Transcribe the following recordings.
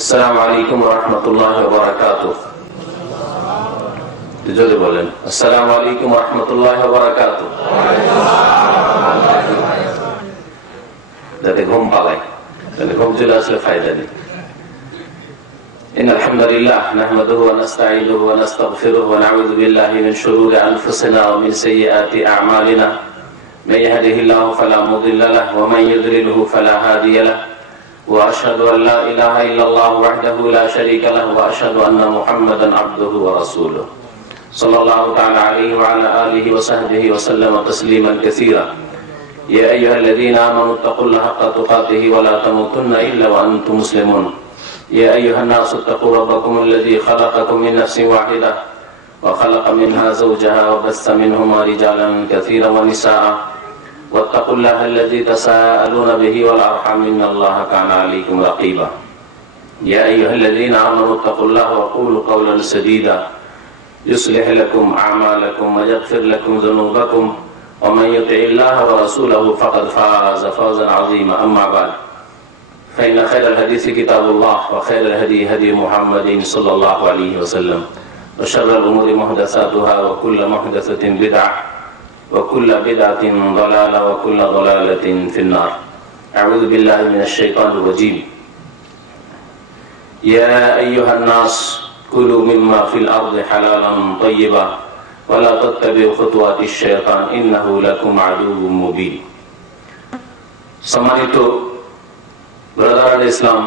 আসসালামু আলাইকুম ওয়া রাহমাতুল্লাহি ওয়া বারাকাতুহু। যদি বলেন আসসালামু আলাইকুম ওয়া রাহমাতুল্লাহি ওয়া বারাকাতুহু, যাতে ঘুম পালায়, তাহলে ঘুম চলে আসলে ফায়দা নেই। إن الحمد لله نحمده ونستعينه ونستغفره ونعوذ بالله من شرور أنفسنا ومن سيئات أعمالنا من يهده الله فلا مضل له ومن يضلله فلا هادي له وأشهد أن لا إله إلا الله وحده لا شريك له وأشهد أن محمدا عبده ورسوله صلى الله تعالى عليه وعلى آله وصحبه وسلم تسليما كثيرا. يا أيها الذين آمنوا اتقوا الله حق تقاته ولا تموتن إلا وأنتم مسلمون. يا أيها الناس اتقوا ربكم الذي خلقكم من نفس واحدة وخلق منها زوجها وبث منهما رجالا كثيرا ونساء واتقوا الله الذي تساءلون به والأرحام إن الله كان عليكم رقيبا. يا أيها الذين آمنوا اتقوا الله وقولوا قولا سديدا يصلح لكم أعمالكم ويغفر لكم ذنوبكم ومن يطع الله ورسوله فقد فاز فوزا عظيما. أما بعد فإن خير الحديث كتاب الله وخير الهدي هدي محمد صلى الله عليه وسلم وشر الأمور محدثاتها وكل محدثة بدعة وكل بدعة ضلالة وكل ضلالة في النار. أعوذ بالله من الشيطان الرجيم. يا أيها الناس كلوا مما في الأرض حلالا طيبا ولا تتبعوا خطوات الشيطان إنه لكم عدو مبين. সম্মানিত ব্রাদার ইসলাম,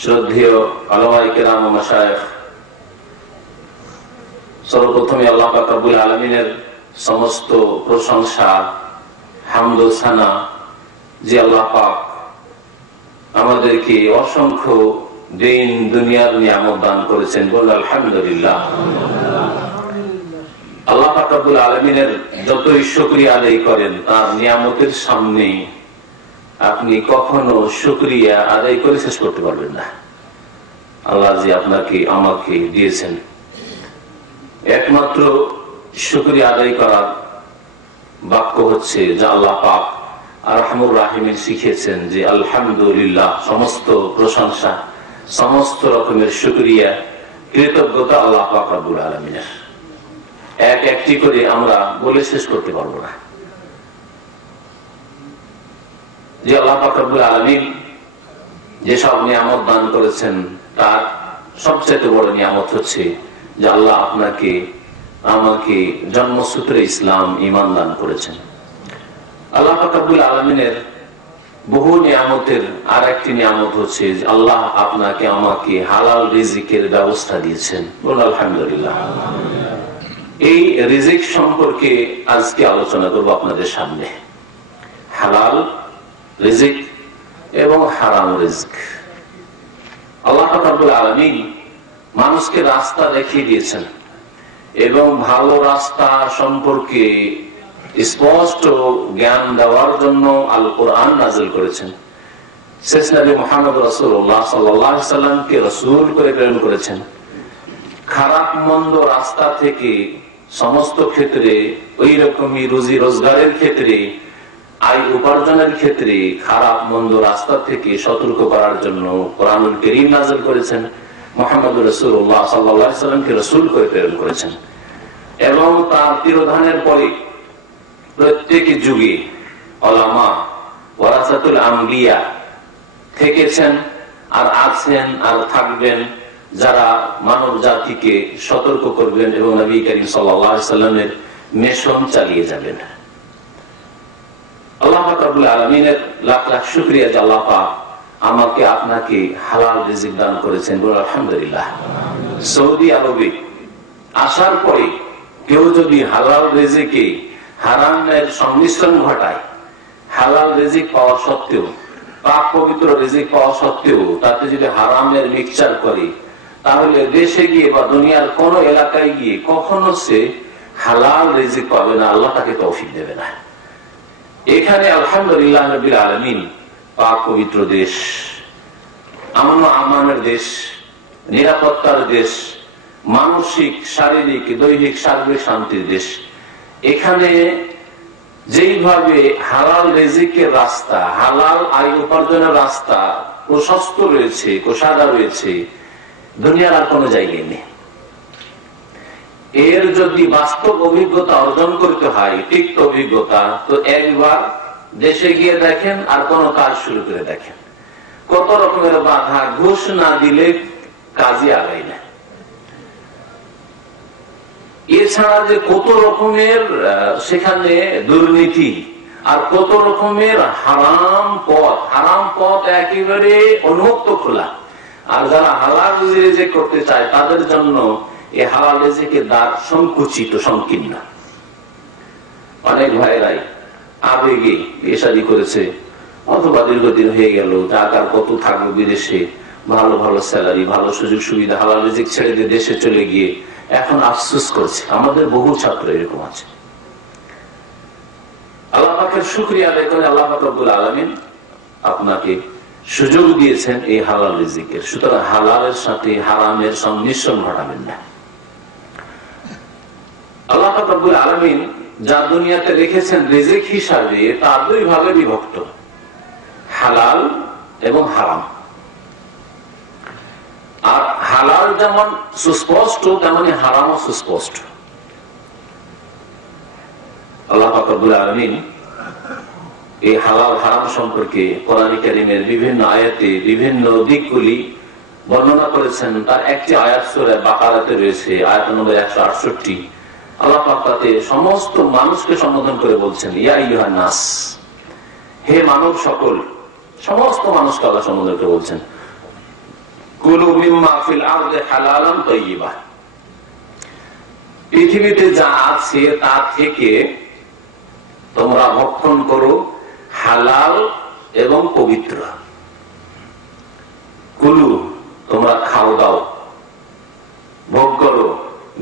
শ্রদ্ধেয় উলামায়ে কেরাম ও মাশায়েখ, সর্বপ্রথমে আল্লাহ পাক রব্বুল আলামিনের সমস্ত প্রশংসা, হামদ ও সানা যে আল্লাহ পাক আমাদেরকে অসংখ্য দিন দুনিয়ার নিয়ামত দান করেছেন, বল আলহামদুলিল্লাহ। আল্লাহ পাক রব্বুল আলামিনের যতই শুকরিয়া আদায় করেন, তার নিয়ামতের সামনে আপনি কখনো শুকরিয়া আদায় করে শেষ করতে পারবেন না। আল্লাহ যে আপনাকে আমাকে দিয়েছেন, একমাত্র শুকরিয়া আদায় করার বাক্য হচ্ছে যে আল্লাহ পাক আরহামুর রাহিমিন শিখিয়েছেন যে আলহামদুলিল্লাহ, সমস্ত প্রশংসা, সমস্ত রকমের শুকরিয়া, কৃতজ্ঞতা আল্লাহ পাক রব্বুল আলামিনের। এক একটি করে আমরা বলে শেষ করতে পারবো না। যে আল্লাহ পাক রব্বুল আলামিন যেসব নিয়ামত দান করেছেন, তার সবচেয়ে বড় নিয়ামত হচ্ছে যে আল্লাহ আপনাকে আমাকে জন্মসূত্রে ইসলাম ঈমান দান করেছেন। আল্লাহ পাক রব্বুল আলামিনের বহু নিয়ামতের আর একটি নিয়ামত হচ্ছে যে আল্লাহ আপনাকে আমাকে হালাল রিজিকের ব্যবস্থা দিয়েছেন, বলুন আলহামদুলিল্লাহ। এই রিজিক সম্পর্কে আজকে আলোচনা করব আপনাদের সামনে। হালাল রিজিক এবং হারাম রিজিক। আল্লাহ পাক রব্বুল আলামিন মানুষকে রাস্তা দেখিয়ে দিয়েছেন এবং ভালো রাস্তা সম্পর্কে স্পষ্ট জ্ঞান দেওয়ার জন্য আল কোরআন নাযিল করেছেন। শেষ নবী মুহাম্মদ রাসূলুল্লাহ সাল্লাল্লাহু আলাইহি সাল্লামকে রাসূল করে প্রেরণ করেছেন। খারাপ মন্দ রাস্তা থেকে সমস্ত ক্ষেত্রে, ওই রকমই রুজি রোজগারের ক্ষেত্রে, আয় উপার্জনের ক্ষেত্রে খারাপ মন্দ রাস্তা থেকে সতর্ক করার জন্য কোরআনুল কারীম নাযিল করেছেন। মুহাম্মদ রাসূলুল্লাহ সাল্লাল্লাহু আলাইহি সাল্লামকে রাসূল করে প্রেরণ করেছেন এবং তার তিরোধানের পরে প্রত্যেক যুগে উলামা ওয়ারাসাতুল আম্বিয়া থেকেছেন, আর আছেন, আর থাকবেন, যারা মানব জাতিকে সতর্ক করবেন এবং নবী করিম সাল্লাল্লাহু আলাইহি সাল্লামের মিশন চালিয়ে যাবেন। আল্লাহ পাক রব্বুল আলামিনের লাখ লাখ শুকরিয়া যে আল্লাহ পাক আমাকে আপনাকে হালাল রিজিক দান করেছেন, বলুন আলহামদুলিল্লাহ। সৌদি আরবে আসার পরে কেউ যদি হালাল রিজিকে হারামের সংমিশ্রণ ঘটায়, হালাল রিজিক পাওয়া সত্ত্বেও, পাক পবিত্র রিজিক পাওয়া সত্ত্বেও তাতে যদি হারামের মিক্সচার করে, তাহলে দেশে গিয়ে বা দুনিয়ার কোন এলাকায় গিয়ে কখনো সে হালাল রিজিক পাবে না, আল্লাহ তাকে তৌফিক দেবে না। এখানে আলহামদুলিল্লাহ রাব্বিল আলামিন, পাক পবিত্র দেশ, আমন আমানের দেশ, নিরাপত্তার দেশ, মানসিক শারীরিক দৈহিক সার্বিক শান্তির দেশ। এখানে যেইভাবে হালাল রিজিকের রাস্তা, হালাল আয় উপার্জনের রাস্তা প্রশস্ত রয়েছে, কোষাদা রয়েছে, দুনিয়ার আর কোনো জায়গায় নেই। এর যদি বাস্তব অভিজ্ঞতা অর্জন করতে হয়, তিক্ত অভিজ্ঞতা, তো একবার দেশে গিয়ে দেখেন আর কোন কাজ শুরু করে দেখেন। কত রকমের বাধা, ঘুষ না দিলে কাজই আগাই না। এছাড়া যে কত রকমের সেখানে দুর্নীতি আর কত রকমের হারাম পথ একেবারে উন্মুক্ত খোলা। আর যারা হালাল রিজিক করতে চায় তাদের জন্য এই হালাল রিজিকের দ্বার সংকুচিত, সংকীর্ণ। অনেক ভাইরাই আবেগে বিয়ে শাদী করেছে, অথবা দীর্ঘদিন হয়ে গেল, টাকার কত থাকবে বিদেশে, ভালো ভালো স্যালারি, ভালো সুযোগ সুবিধা, হালাল রিজিক ছেড়ে দিয়ে দেশে চলে গিয়ে এখন আফসোস করছে। আমাদের বহু ছাত্র এরকম আছে। আল্লাহ পাকের শুকরিয়া আদায় করে আল্লাহ পাক রব্বুল আলামিন আপনাকে সুযোগ দিয়েছেন এই হালাল রিজিকের। সুতরাং হালালের সাথে হারামের সংমিশ্রণ ঘটাবেন না। আল্লাহ পাক রব্বুল আলামিন যা দুনিয়াতে রেখেছেন রিজিক হিসাবে তা দুই ভাগে বিভক্ত, হালাল এবং হারাম। আর হালাল যেমন সুস্পষ্ট তেমনি হারামও সুস্পষ্ট। আল্লাহ পাক রব্বুল আলামিন এই হালাল হারাম সম্পর্কে কোরআন কারীমের বিভিন্ন আয়াতে বিভিন্ন দিকগুলি বর্ণনা করেছেন। তার একটি আয়াত সূরা বাকারাতে রয়েছে, আয়াত নম্বর 168। আল্লাহ পাক তাতে সমস্ত মানুষকে সম্বোধন করে বলছেন, ইয়া আইয়ুহান নাস, হে মানব সকল, সমস্ত মানুষকে আল্লাহ সম্বোধন করে বলছেন, কুলু মিম্মা ফিল আরদি হালালান তাইয়্যিবা, পৃথিবীতে যা আছে তা থেকে তোমরা ভক্ষণ করো হালাল এবং পবিত্র। কুলু, তোমরা খাও দাও, ভোগ করো,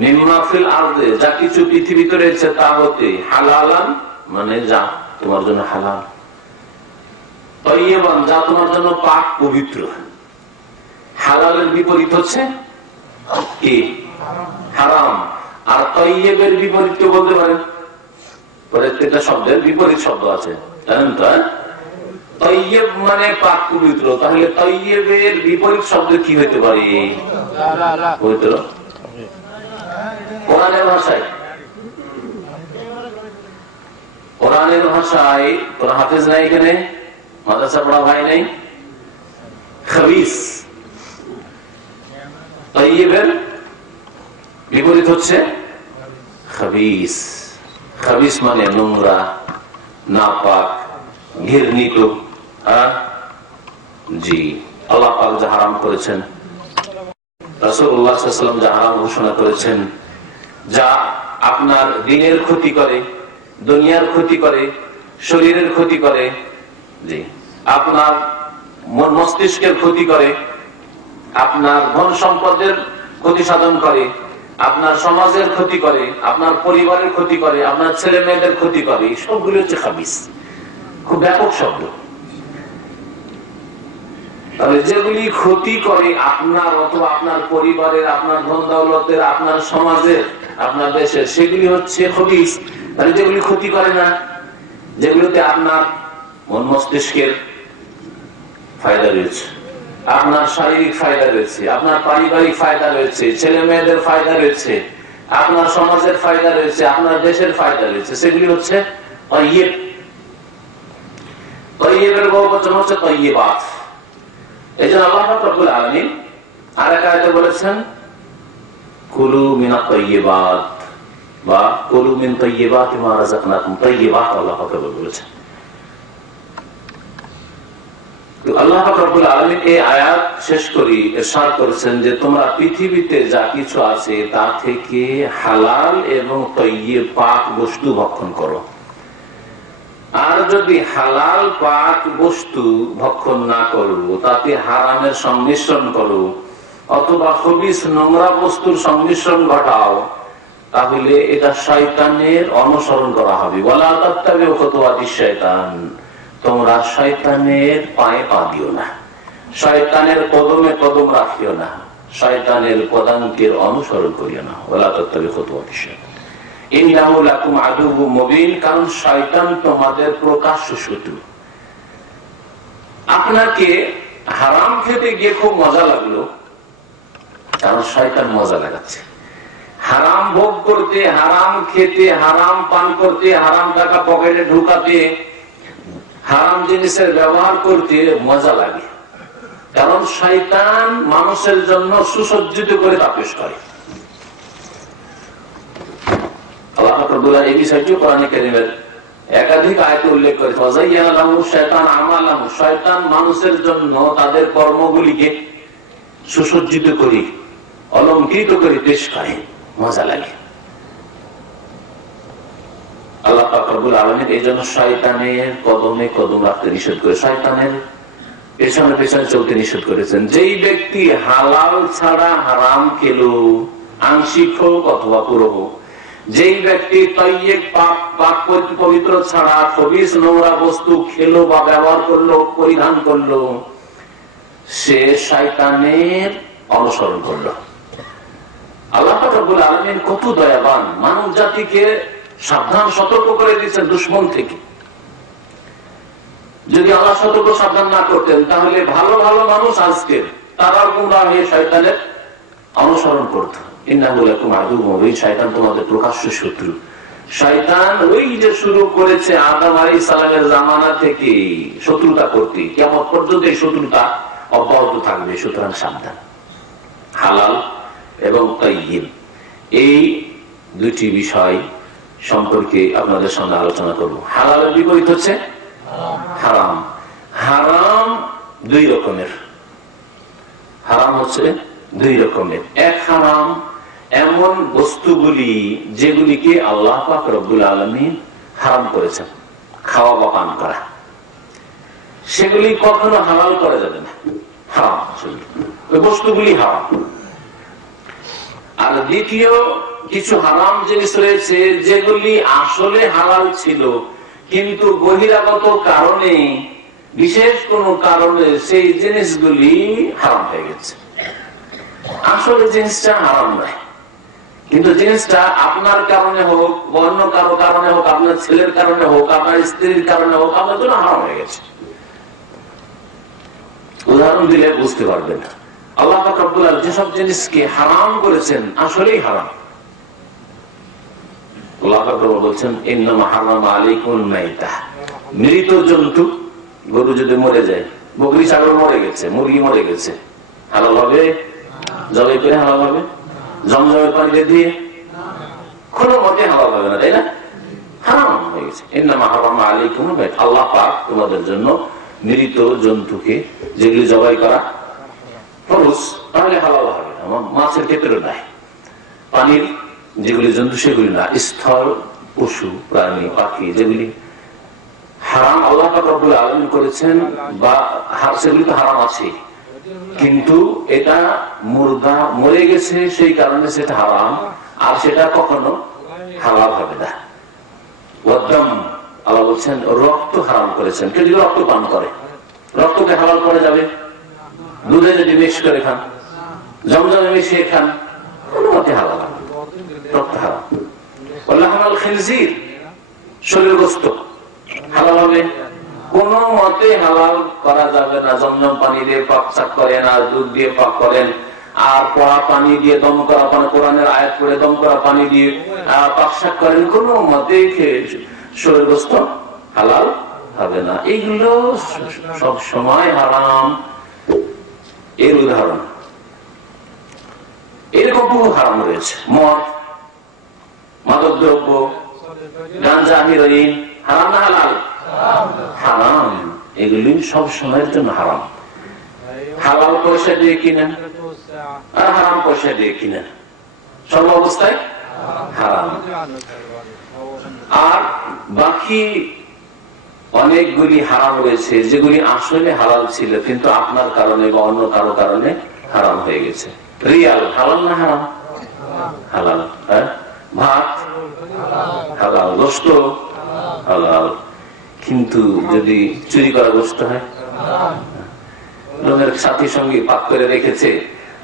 মিম্মা ফিল আরদি, যা কিছু পৃথিবীতে রয়েছে তা হতে, হালালান মানে যা তোমার জন্য হালাল, তাইয়্যিবান যা তোমার জন্য পাক পবিত্র। হালালের বিপরীত হচ্ছে কি? হারাম। আর তাইয়্যিবের বিপরীত বলতে পারেন, প্রত্যেকটা শব্দের বিপরীত শব্দ আছে, জানেন তো? তাইয়্যিব মানে পাক পবিত্র, তাহলে তাইয়্যিবের বিপরীত শব্দ কি হতে পারে? পবিত্র। কোরআনের ভাষায়, কোরআনের ভাষায় কোন হাফেজ নাই এখানে, মাদ্রাসা পড়া ভাই নাই, খাবিস। তাইয়্যিবের বিপরীত হচ্ছে খাবিস। খাবিস মানে নোংরা, নাপাক, ঘৃণিত। জি, আল্লাহ পাক যা হারাম করেছেন, রাসূলুল্লাহ সাল্লাল্লাহু আলাইহি ওয়াসাল্লাম যা হারাম ঘোষণা করেছেন, যা আপনার দিনের ক্ষতি করে, দুনিয়ার ক্ষতি করে, শরীরের ক্ষতি করে, জি, আপনার মন মস্তিষ্কের ক্ষতি করে, আপনার ধন সম্পদের ক্ষতি সাধন করে, আপনার সমাজের ক্ষতি করে, আপনার পরিবারের ক্ষতি করে, আপনার ছেলে মেয়েদের ক্ষতি করে, সবগুলো হচ্ছে খাবিস। খুব ব্যাপক শব্দ। তাহলে যেগুলি ক্ষতি করে আপনার অথবা আপনার পরিবারের, আপনার ধন দৌলতের, আপনার সমাজের, আপনার দেশের, সেগুলি হচ্ছে খাবিস। তাহলে যেগুলি ক্ষতি করে না, যেগুলোতে আপনার মন মস্তিষ্কের ফায়দা রয়েছে, আপনার শারীরিক ফায়দা রয়েছে, আপনার পারিবারিক ফায়দা রয়েছে, ছেলে মেয়েদের ফায়দা রয়েছে, আপনার সমাজের ফায়দা রয়েছে, আপনার দেশের ফায়দা রয়েছে, সেগুলি হচ্ছে তাইয়্যিব। তাইয়্যিবের বহুবচন হচ্ছে তাইয়্যিবাত। এই জন্য আল্লাহ রাব্বুল আলামিন আরেক আয়াতে বলেছেন, কুলু মিনাত তাইয়্যিবাত বা কুলু মিন তাইয়্যিবাতি মা রাযাকনাকুম। তাইয়্যিবাত আল্লাহ পাক বলেছেন। আল্লাহ পাক রব্বুল আলামিন এই আয়াত শেষ করি ইরশাদ করেছেন যে তোমরা পৃথিবীতে যা কিছু আছে তা থেকে হালাল এবং তাইয়্যিব পাক বস্তু ভক্ষণ করো। আর যদি হালাল পাক বস্তু ভক্ষণ না করো, তাতে হারামের সংমিশ্রণ করো অথবা খবিস নোংরা বস্তুর সংমিশ্রণ ঘটাও, তাহলে এটা শয়তানের অনুসরণ করা হবে। ওয়ালা তাত্তাবিউ খুতুওয়াতিশ শাইতান, তোমরা শয়তানের পায়ে পা দিও না, শয়তানের কদমে কদম রাখিও না, শয়তানের পদাঙ্কের অনুসরণ করিও না। ওয়ালা তাত্তাবিউ খুতুওয়াতিশ শাইতান ইন্নাহু লাকুম আদুউম মুবিন, কারণ শয়তান তোমাদের প্রকাশ্য শত্রু। আপনাকে হারাম খেতে গিয়ে খুব মজা লাগলো, কারণ শয়তান মজা লাগাচ্ছে। হারাম ভোগ করতে, হারাম খেতে, হারাম পান করতে, হারাম টাকা পকেটে ঢুকাতে, হারাম জিনিসের ব্যবহার করতে মজা লাগে, কারণ শয়তান মানুষের জন্য সুসজ্জিত করে তা পেশ করে। আল্লাহ রাব্বুল আলামিন এই বিষয়টি কোরআনে কারীমের একাধিক আয়াতে উল্লেখ করেছে, ওয়াযায়্যানা লাহু শাইতান আমালাহু, শয়তান মানুষের জন্য তাদের কর্মগুলিকে সুসজ্জিত করে অলংকৃত করে পেশ করে, মজা লাগে। আল্লাহ পাক রব্বুল আলামিন এই জন্য শয়তানের কদমে কদম রাখতে নিষেধ করে, শয়তানের পেছনে পেছনে চলতে নিষেধ করেছেন। যেই ব্যক্তি হালাল ছাড়া হারাম খেলো, আংশিক হোক অথবা পুরো হোক, যেই ব্যক্তি তাইয়্যিব পাক পবিত্র ছাড়া খবিস নোংরা বস্তু খেলো বা ব্যবহার করলো, পরিধান করলো, সে শয়তানের অনুসরণ করলো। আল্লাহ পাক রব্বুল আলামিন কত দয়াবান, মানব জাতিকে সাবধান সতর্ক করে দিচ্ছেন দুশমন থেকে। যদি আল্লাহ সতর্ক সাবধান না করতেন, তাহলে ভালো ভালো মানুষ আজকে তারা গুমরাহ হয়ে শয়তানের অনুসরণ করত। ইন্নাহু লাকুম আদুউম মুবিন, শয়তান তোমাদের প্রকাশ্য শত্রু। শয়তান ওই যে শুরু করেছে আদম আলাইহিস সালামের জামানা থেকে শত্রুতা করতে, কিয়ামত পর্যন্ত এই শত্রুতা অব্যাহত থাকবে। সুতরাং সাবধান। হালাল এবং তাইয়্যিব, এই দুটি বিষয় সম্পর্কে আপনাদের সামনে আলোচনা করব। হালালের বিপরীত হচ্ছে হারাম। হারাম দুই রকমের, হারাম হচ্ছে দুই রকমের। এক হারাম এমন বস্তুগুলি যেগুলিকে আল্লাহ পাক রব্বুল আলামিন হারাম করেছেন খাওয়া বা পান করা, সেগুলি কখনো হালাল করা যাবে না, হারাম, ওই বস্তুগুলি হারাম। আর দ্বিতীয় কিছু হারাম জিনিস রয়েছে যেগুলি আসলে হালাল ছিল, কিন্তু বহিরাগত কারণে, বিশেষ কোন কারণে সেই জিনিসগুলি হারাম হয়ে গেছে। আসলে জিনিসটা হারাম নয়, কিন্তু জিনিসটা আপনার কারণে হোক, অন্য কারো কারণে হোক, আপনার ছেলের কারণে হোক, আপনার স্ত্রীর কারণে হোক, আপনার জন্য হারাম হয়ে গেছে। উদাহরণ দিলে বুঝতে পারবেন। আল্লাহ পাক রব্বুল আলামিন যেসব জিনিসকে হারাম করেছেন আসলেই হারাম। আল্লাহ পাক বলছেন, ইন্নামা হারামা আলাইকুমুল মাইতা, মৃত জন্তু, গরু যদি মরে যায়, বকরি ছাগল মরে গেছে, মুরগি মরে গেছে, হালাল হবে? জবাই করে হালাল হবে? জমজমের পানি দিয়ে কোনো মতে হালাল হবে না, তাই না? হারাম হয়ে গেছে। ইন্নামা হারামা আলাইকুমুল মাইতা, আল্লাহ পাক তোমাদের জন্য মৃত জন্তুকে যেগুলি জবাই করা ফরজ, তাহলে হালাল হবে। মাছের ক্ষেত্রে নাই, পানির যেগুলি জন্তু সেগুলি না, স্থল পশু প্রাণী পাখি যেগুলি হারাম আল্লাহ পাক রব্বুল আলামিন করেছেন, বা সেগুলি তো হারাম আছে, কিন্তু এটা মুর্দা মরে গেছে সেই কারণে সেটা হারাম, আর সেটা কখনো হালাল হবে না। ওয়াদাম, আল্লাহ বলছেন রক্ত হারাম করেছেন। কেউ যদি রক্ত পান করে, রক্তকে হালাল করা যাবে? দুধে যদি মিক্স করে খান, জমজমে মিশিয়ে খান, কোন মতে হালাল হবে, রক্ত হারাম। লাহমাল খিনজির, শরীর গোশত হালাল হবে? কোন মতে হালাল করা যাবে না। জমজম পানি দিয়ে পাক চাক করেন, আর দুধ দিয়ে পাক করেন, আর পড়া পানি দিয়ে দম করা পানি, কোরআনের আয়াত পড়ে দম করা পানি দিয়ে পাক শাক করেন, কোন মতে শরীর গোশত হালাল হবে না। এইগুলো সব সময় হারাম। এর উদাহরণ এরকম বহু হারাম রয়েছে। মদ, মাদক দ্রব্য, গাঁজা, হেরোইন হারাম না হালাল? হারাম। এগুলি সব সময়ের জন্য হারাম। হালাল পয়সা দিয়ে কিনেন আর হারাম পয়সা দিয়ে কিনেন, সব অবস্থায় হারাম। আর বাকি অনেকগুলি হারাম রয়েছে যেগুলি আসলে হালাল ছিল, কিন্তু আপনার কারণে বা অন্য কারো কারণে হারাম হয়ে গেছে। রিয়াল হালাল না হারাম? হালাল। ভাত হালাল, গোশত হালাল, কিন্তু যদি চুরি করা গোশত হয়, লোকের সাথী সঙ্গে পাক করে রেখেছে,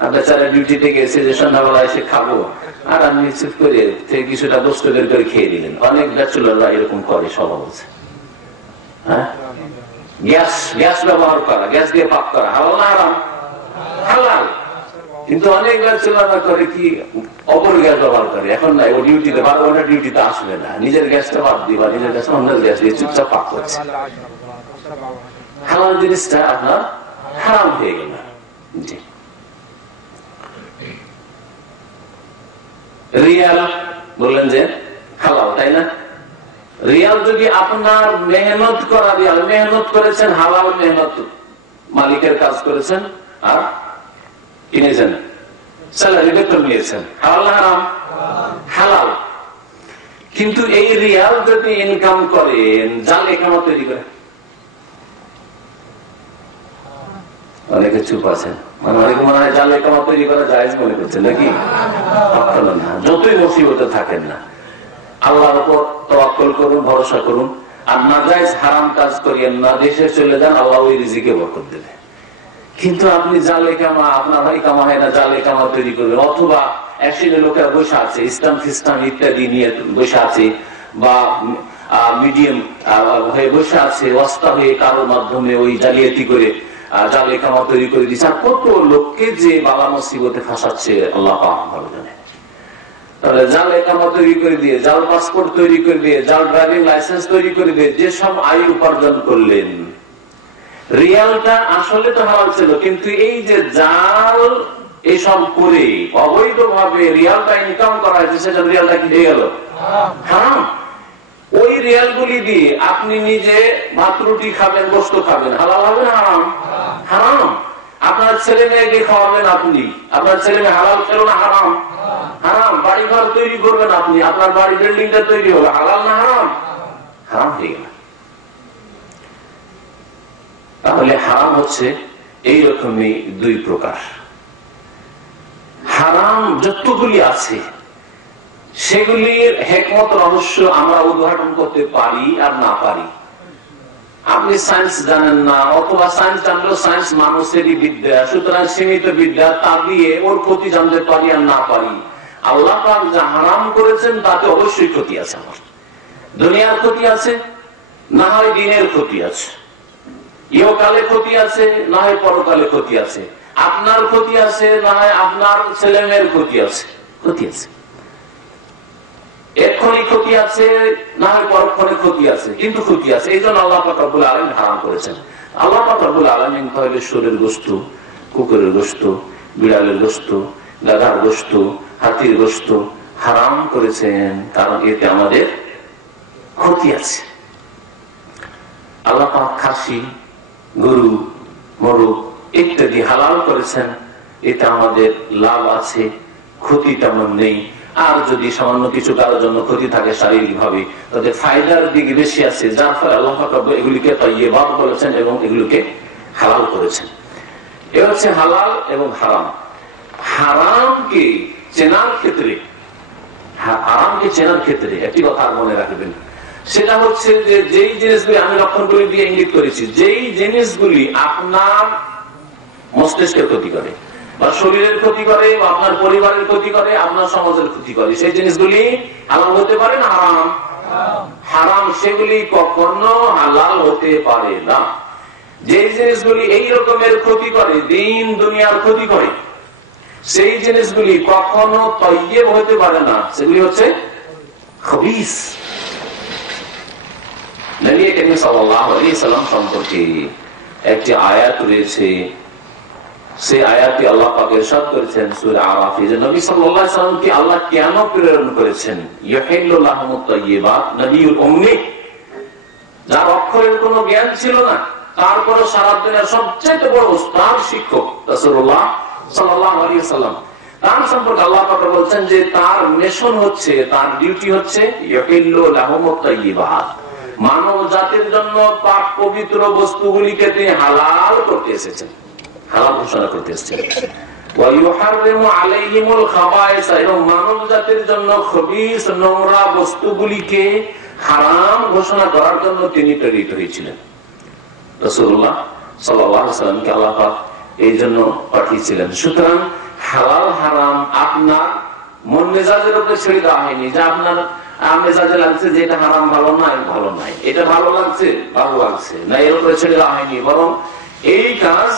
আর বেচারা ডিউটিতে গেছে যে সন্ধ্যাবেলা এসে খাবো, আর আপনি চুপ করে কিছুটা গোশত বের করে খেয়ে দিলেন। অনেক ব্যাচেলররা এরকম করে, সব আছে। গ্যাস ব্যবহার করা, গ্যাস দিয়ে পাক করা হালাল না হারাম? হালাল। কিন্তু অনেক ব্যাচেলাররা করে কি, অপর গ্যাস ব্যবহার করে। এখন না, ও ডিউটিতে 12 ঘন্টা ডিউটিতে আসবে না, নিজের গ্যাসটা বাদ দিয়ে বা নিজের গ্যাস অন্যের গ্যাস দিয়ে চুপচাপ পাক করছে। হালাল জিনিসটা আপনার হারাম হয়ে গেল। জি, রিয়াল বললেন যে হালাল, তাই না? রিয়াল যদি আপনার মেহনত করা রিয়াল, মেহনত করেছেন, হালাল মেহনত, মালিকের কাজ করেছেন আর কিনেছেন, স্যালারি বেতন নিয়েছেন, হালাল না হারাম? হালাল। কিন্তু এই রিয়াল যদি ইনকাম করেন জাল একামত তৈরি করে, অনেকে চুপ আছেন, মানে অনেকে মনে হয় জাল একামত তৈরি করা জায়েজ মনে করছেন নাকি? না, যতই মুসিবতে থাকেন না, আল্লাহর উপর তাওয়াক্কুল করুন, ভরসা করুন, আর নাজায়েজ হারাম কাজ করিয়েন না, দেশে চলে যান, আল্লাহ ওই রিজিকে বরকত দেবে। কিন্তু আপনি জালে কামা, আপনার ভাই কামা হয় না, জালে কামা তৈরি করবেন, অথবা এক শ্রেণীর লোকেরা বসে আছে ইসলাম খ্রিস্টান ইত্যাদি নিয়ে বসে আছে, বা মিডিয়াম হয়ে বসে আছে, ওয়াস্তা হয়ে কারোর মাধ্যমে ওই জালিয়াতি করে জালে কামা তৈরি করে দিচ্ছে, আর কত লোককে যে বালা মুসিবতে ফাঁসাচ্ছে আল্লাহ পাক ভালো জানে। তাহলে জাল একামা তৈরি করে দিয়ে, জাল পাসপোর্ট তৈরি করে দিয়ে, জাল ড্রাইভিং লাইসেন্স তৈরি করে দিয়ে যেসব আয় উপার্জন করলেন, রিয়ালটা আসলে তো হালাল ছিল, কিন্তু এই যে জাল এসব করে অবৈধভাবে রিয়ালটা ইনকাম করা হয়েছে, সেসব রিয়ালটা কি হয়ে গেল হারাম। ওই রিয়ালগুলি দিয়ে আপনি নিজে ভাত রুটি খাবেন, গোশত খাবেন, হালাল হবে না হারাম? হারাম। আপনার ছেলে মেয়েকে খাওয়াবেন আপনি, আপনার ছেলে মেয়ে হালাল খেলো না হারাম? হারাম। বাড়ি ঘর তৈরি করবেন আপনি, আপনার বাড়ি বিল্ডিংটা তৈরি হবে, হালাল না হারাম? হারাম হয়ে গেল। তাহলে হারাম হচ্ছে এইরকমই দুই প্রকার। হারাম যতগুলি আছে সেগুলির হিকমত রহস্য আমরা উদ্ঘাটন করতে পারি আর না পারি। আপনি সায়েন্স জানেন না, অথবা সায়েন্স জানলেও সায়েন্স মানুষেরই বিদ্যা, সুতরাং সীমিত বিদ্যা, তা দিয়ে ওর ক্ষতি জানতে পারি আর না পারি। আল্লাহ পাক যা হারাম করেছেন তাতে অবশ্যই ক্ষতি আছে, আমার দুনিয়ার ক্ষতি আছে, না হয় দিনের ক্ষতি আছে, ইহকালে ক্ষতি আছে, না হয় পরকালে ক্ষতি আছে, আপনার ক্ষতি আছে, না হয় আপনার ছেলে মেয়ের ক্ষতি আছে, ক্ষতি আছে, এক্ষুনি ক্ষতি আছে, না হয় পরক্ষণে ক্ষতি আছে, কিন্তু ক্ষতি আছে। এই জন্য আল্লাহ পাক রব্বুল আলামিন হারাম করেছেন। আল্লাহ পাক রব্বুল আলামিন তাহলে শুয়োরের গোশত, কুকুরের গোশত, বিড়ালের গোশত, গাধার গোশত, হাতির গোশত হারাম করেছেন, কারণ এতে আমাদের ক্ষতি আছে। আল্লাহ পাক খাসি, গরু, মোরগ ইত্যাদি হালাল করেছেন, এতে আমাদের লাভ আছে, ক্ষতি তেমন নেই। আর যদি সামান্য কিছু কারোর জন্য ক্ষতি থাকে শারীরিক ভাবে, তাদের ফায়দার দিক বেশি আছে, যার ফলে আল্লাহ পাক এগুলিকে তাইয়্যিবাত বলেছেন এবং এগুলোকে হালাল করেছেন। এ হচ্ছে হালাল এবং হারাম। হারামকে চেনার ক্ষেত্রে, হারামকে চেনার ক্ষেত্রে একটি কথা মনে রাখবেন, সেটা হচ্ছে যে যেই জিনিসগুলি আমি লক্ষণ করে দিয়ে ইঙ্গিত করেছি, যেই জিনিসগুলি আপনার মস্তিষ্কের ক্ষতি করে বা শরীরের ক্ষতি করে বা আপনার পরিবারের ক্ষতি করে, আপনার সমাজের ক্ষতি করে, সেই জিনিসগুলি হালাল হতে পারে না হারাম? হারাম। সেগুলি কখনো হালাল হতে পারে না। যে জিনিসগুলি এই রকমের ক্ষতি করে, দিন দুনিয়ার ক্ষতি করে, সেই জিনিসগুলি কখনো তাইয়্যিব হতে পারে না, সেগুলি হচ্ছে খবিস। নবী করিম সাল্লাল্লাহু আলাইহি সাল্লাম সম্পর্কে একটি আয়াত রয়েছে, সেই আয়াতটি আল্লাহ পাক ইরশাদ করেছেন সূরা আরাফে, যে নবী সাল্লাল্লাহু আলাইহি সাল্লামকে আল্লাহ কেন প্রেরণ করেছেন? ইউহিল্লু লাহুমুত তাইয়্যিবাত, নবীউল উম্মি, যার অক্ষরের কোনো জ্ঞান ছিল না, তারপরে সারা দুনিয়ার সবচেয়ে বড় উস্তাদ শিক্ষক রাসূলুল্লাহ সাল্লাল্লাহু আলাইহি সাল্লাম, তার সম্পর্কে আল্লাহ পাক বলছেন যে তার মিশন হচ্ছে, তার ডিউটি হচ্ছে ইউহিল্লু লাহুমুত তাইয়্যিবাত, মানব জাতির জন্য পাক পবিত্র বস্তুগুলিকে তিনি হালাল করতে এসেছেন, হালাল ঘোষণা করতে এসেছেন। ওয়া ইউহাররিমু আলাইহিমুল খাবায়েস, এবং মানব জাতির জন্য খবিস নোংরা বস্তুগুলিকে হারাম ঘোষণা করার জন্য তিনি প্রেরিত হয়েছিলেন। রাসূলুল্লাহ সাল্লাল্লাহু আলাইহি ওয়াসাল্লামকে আল্লাহ পাক এই জন্য পাঠিয়েছিলেন। সুতরাং হালাল হারাম আপনার মন মেজাজের উপরে ছেড়ে দেওয়া হয়নি, যে আপনার মেজাজে লাগছে যে এটা হারাম, ভালো নাই, ভালো নাই, এটা ভালো লাগছে, ভালো লাগছে না, এর উপরে ছেড়ে দেওয়া হয়নি, বরং এই কাজ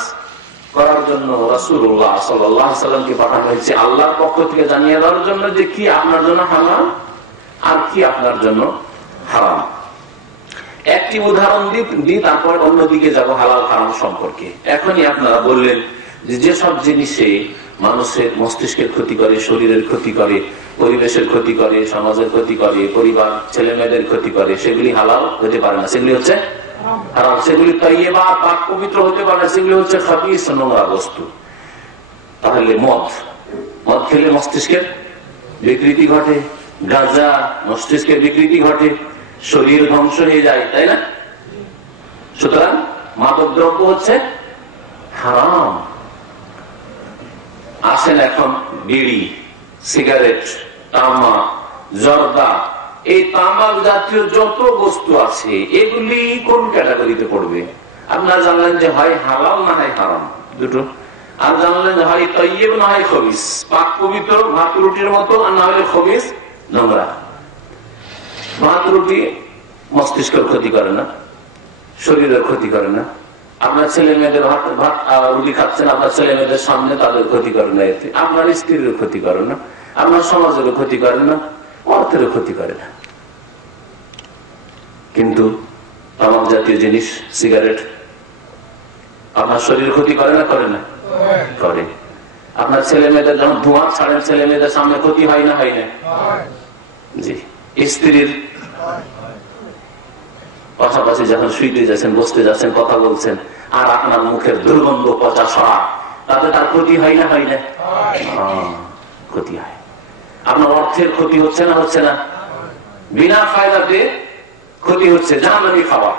করার জন্য রাসূলুল্লাহ সাল্লাল্লাহু আলাইহি ওয়াসাল্লামকে পাঠানো হয়েছে আল্লাহর পক্ষ থেকে জানিয়ে দেওয়ার জন্য যে কি আপনার জন্য হালাল আর কি আপনার জন্য হারাম। একটি উদাহরণ দিই, তারপর অন্যদিকে যাব হালাল হারাম সম্পর্কে। এখনই আপনারা বললেন যে যেসব জিনিসে মানুষের মস্তিষ্কের ক্ষতি করে, শরীরের ক্ষতি করে, পরিবেশের ক্ষতি করে, সমাজের ক্ষতি করে, পরিবার ছেলে মেয়েদের ক্ষতি করে, সেগুলি হালাল হতে পারে না, সেগুলি হচ্ছে হারাম। সেগুলি তাইয়্যিবা পাক পবিত্র হতে পারে না, সেগুলি হচ্ছে খাবিস নোংরা বস্তু। তাহলে মদ খেলে মস্তিষ্কের বিকৃতি ঘটে, গাঁজা মস্তিষ্কের বিকৃতি ঘটে, শরীর ধ্বংস হয়ে যায়, তাই না? সুতরাং মাদক দ্রব্য হচ্ছে হারাম। আসেন এখন বিড়ি, সিগারেট, তামাক, জর্দা, এই তামাক জাতীয় যত বস্তু আছে এগুলি কোন ক্যাটাগরিতে পড়বে? আপনারা জানলেন যে হয় হালাল না হয় হারাম, দুটো। আর জানলেন যে হয় তাইয়্যিব না হয় খবিস, পাক পবিত্র ভাত রুটির মতো, আর না হলে খবিস নোংরা। ভাত রুটি মস্তিষ্কের ক্ষতি করে না, শরীরের ক্ষতি করে না। আপনার ছেলে মেয়েদের ভাত রুটি খাচ্ছেন, আপনার ছেলে মেয়েদের সামনে, তাদের ক্ষতি করে না, এতে আপনার স্ত্রীর ক্ষতি করে না, আপনার সমাজেরও ক্ষতি করে না, অর্থেরও ক্ষতি করে না। কিন্তু তামাক জাতীয় জিনিস, সিগারেট আপনার শরীর ক্ষতি করে না, করে না? করে। আপনার ছেলে মেয়েদের যখন ধোঁয়া ছাড়েন, ছেলে মেয়েদের সামনে ক্ষতি হয় না, হয় না? জি। স্ত্রীর পাশাপাশি যখন শুইতে যাচ্ছেন, বসতে যাচ্ছেন, কথা বলছেন, আর আপনার মুখের দুর্গন্ধ পচা সরা, তাতে তার ক্ষতি হয় না, হয় না? ক্ষতি হয়। আপনার অর্থের ক্ষতি হচ্ছে না, হচ্ছে না? বিনা ফায়দাতে ক্ষতি হচ্ছে, জাহান্নামী খাবার।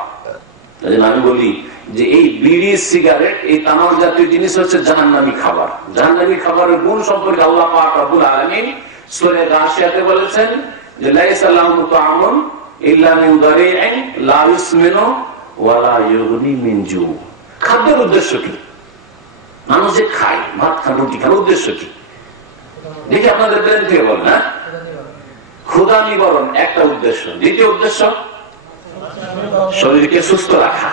আমি বলি যে এই বিড়ি, সিগারেট, এই তামাক জাতীয় জিনিস হচ্ছে জাহান্নামী খাবার। জাহান্নামী খাবারের গুণ সম্পর্কে আল্লাহ পাক রব্বুল আলামিন সূরা গাশিয়াতে বলেছেন যে লাইসা লাহুম তাআমুন ইল্লা মিন দারি'in লা ইউসমিনু ওয়া লা ইউগনি মিন জু। খাদ্যের উদ্দেশ্য কি? মানুষ যে খায়, ভাত খান, রুটি খান, উদ্দেশ্য কি? দেখি আপনাদের ব্রেন থেকে বলেন। হ্যাঁ, ক্ষুধা নিবারণ একটা উদ্দেশ্য। দ্বিতীয় উদ্দেশ্য শরীরকে সুস্থ রাখা।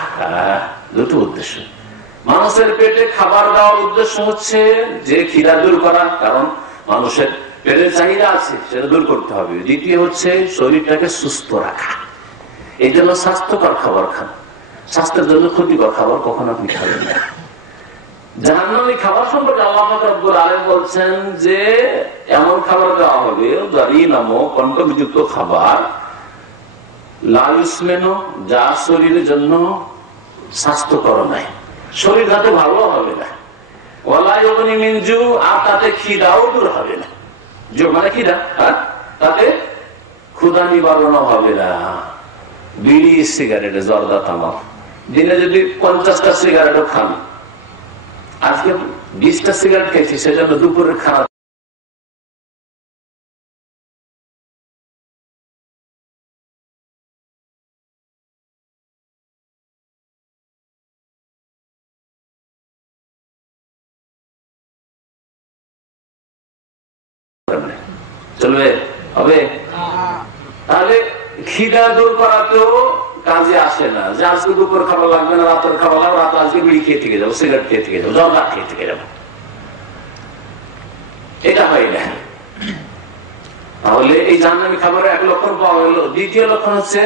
দুটো উদ্দেশ্য। মানুষের পেটে খাবার দেওয়ার উদ্দেশ্য হচ্ছে যে খিদা দূর করা, কারণ মানুষের পেটের চাহিদা আছে, সেটা দূর করতে হবে। দ্বিতীয় হচ্ছে শরীরটাকে সুস্থ রাখা। এই জন্য স্বাস্থ্যকর খাবার খান, স্বাস্থ্যের জন্য ক্ষতিকর খাবার কখনো আপনি খাবেন না। জাহান্নামী খাবার সম্পর্কে আল্লাহ পাক রব্বুল আলামিন বলছেন যে এমন খাবার দেওয়া হবে, দারি নামক কণ্টকযুক্ত খাবার, লা ইউসমিনু, যা শরীরের জন্য স্বাস্থ্যকর নয়, শরীর তাতে ভালো হবে না, ওয়া লা ইউগনি মিন জু, আর তাতে খিদাও দূর হবে না। জু মানে খিদা, তাতে ক্ষুধা নিবারণ হবে না। বিড়ি, সিগারেট, জর্দা, তামাক, দিনে যদি 50টা সিগারেটও খান, আজকে 20টা সিগারেট খেয়েছি, সেজন্য দুপুরের খানা চলবে, হবে? তাহলে খিদা দূর করাতেও কাজে আসে না যে আজকে দুপুর খাবার লাগবে না, রাতের খাবার লাগবে, রাত আজকে বিড়ি খেয়ে থেকে যাবো, সিগারেট খেয়ে থেকে যাবো, জর্দা খেয়ে থেকে যাবো, এটা হয় না। তাহলে এই জাহান্নামী খাবারের এক লক্ষণ পাওয়া গেল। দ্বিতীয় লক্ষণ হচ্ছে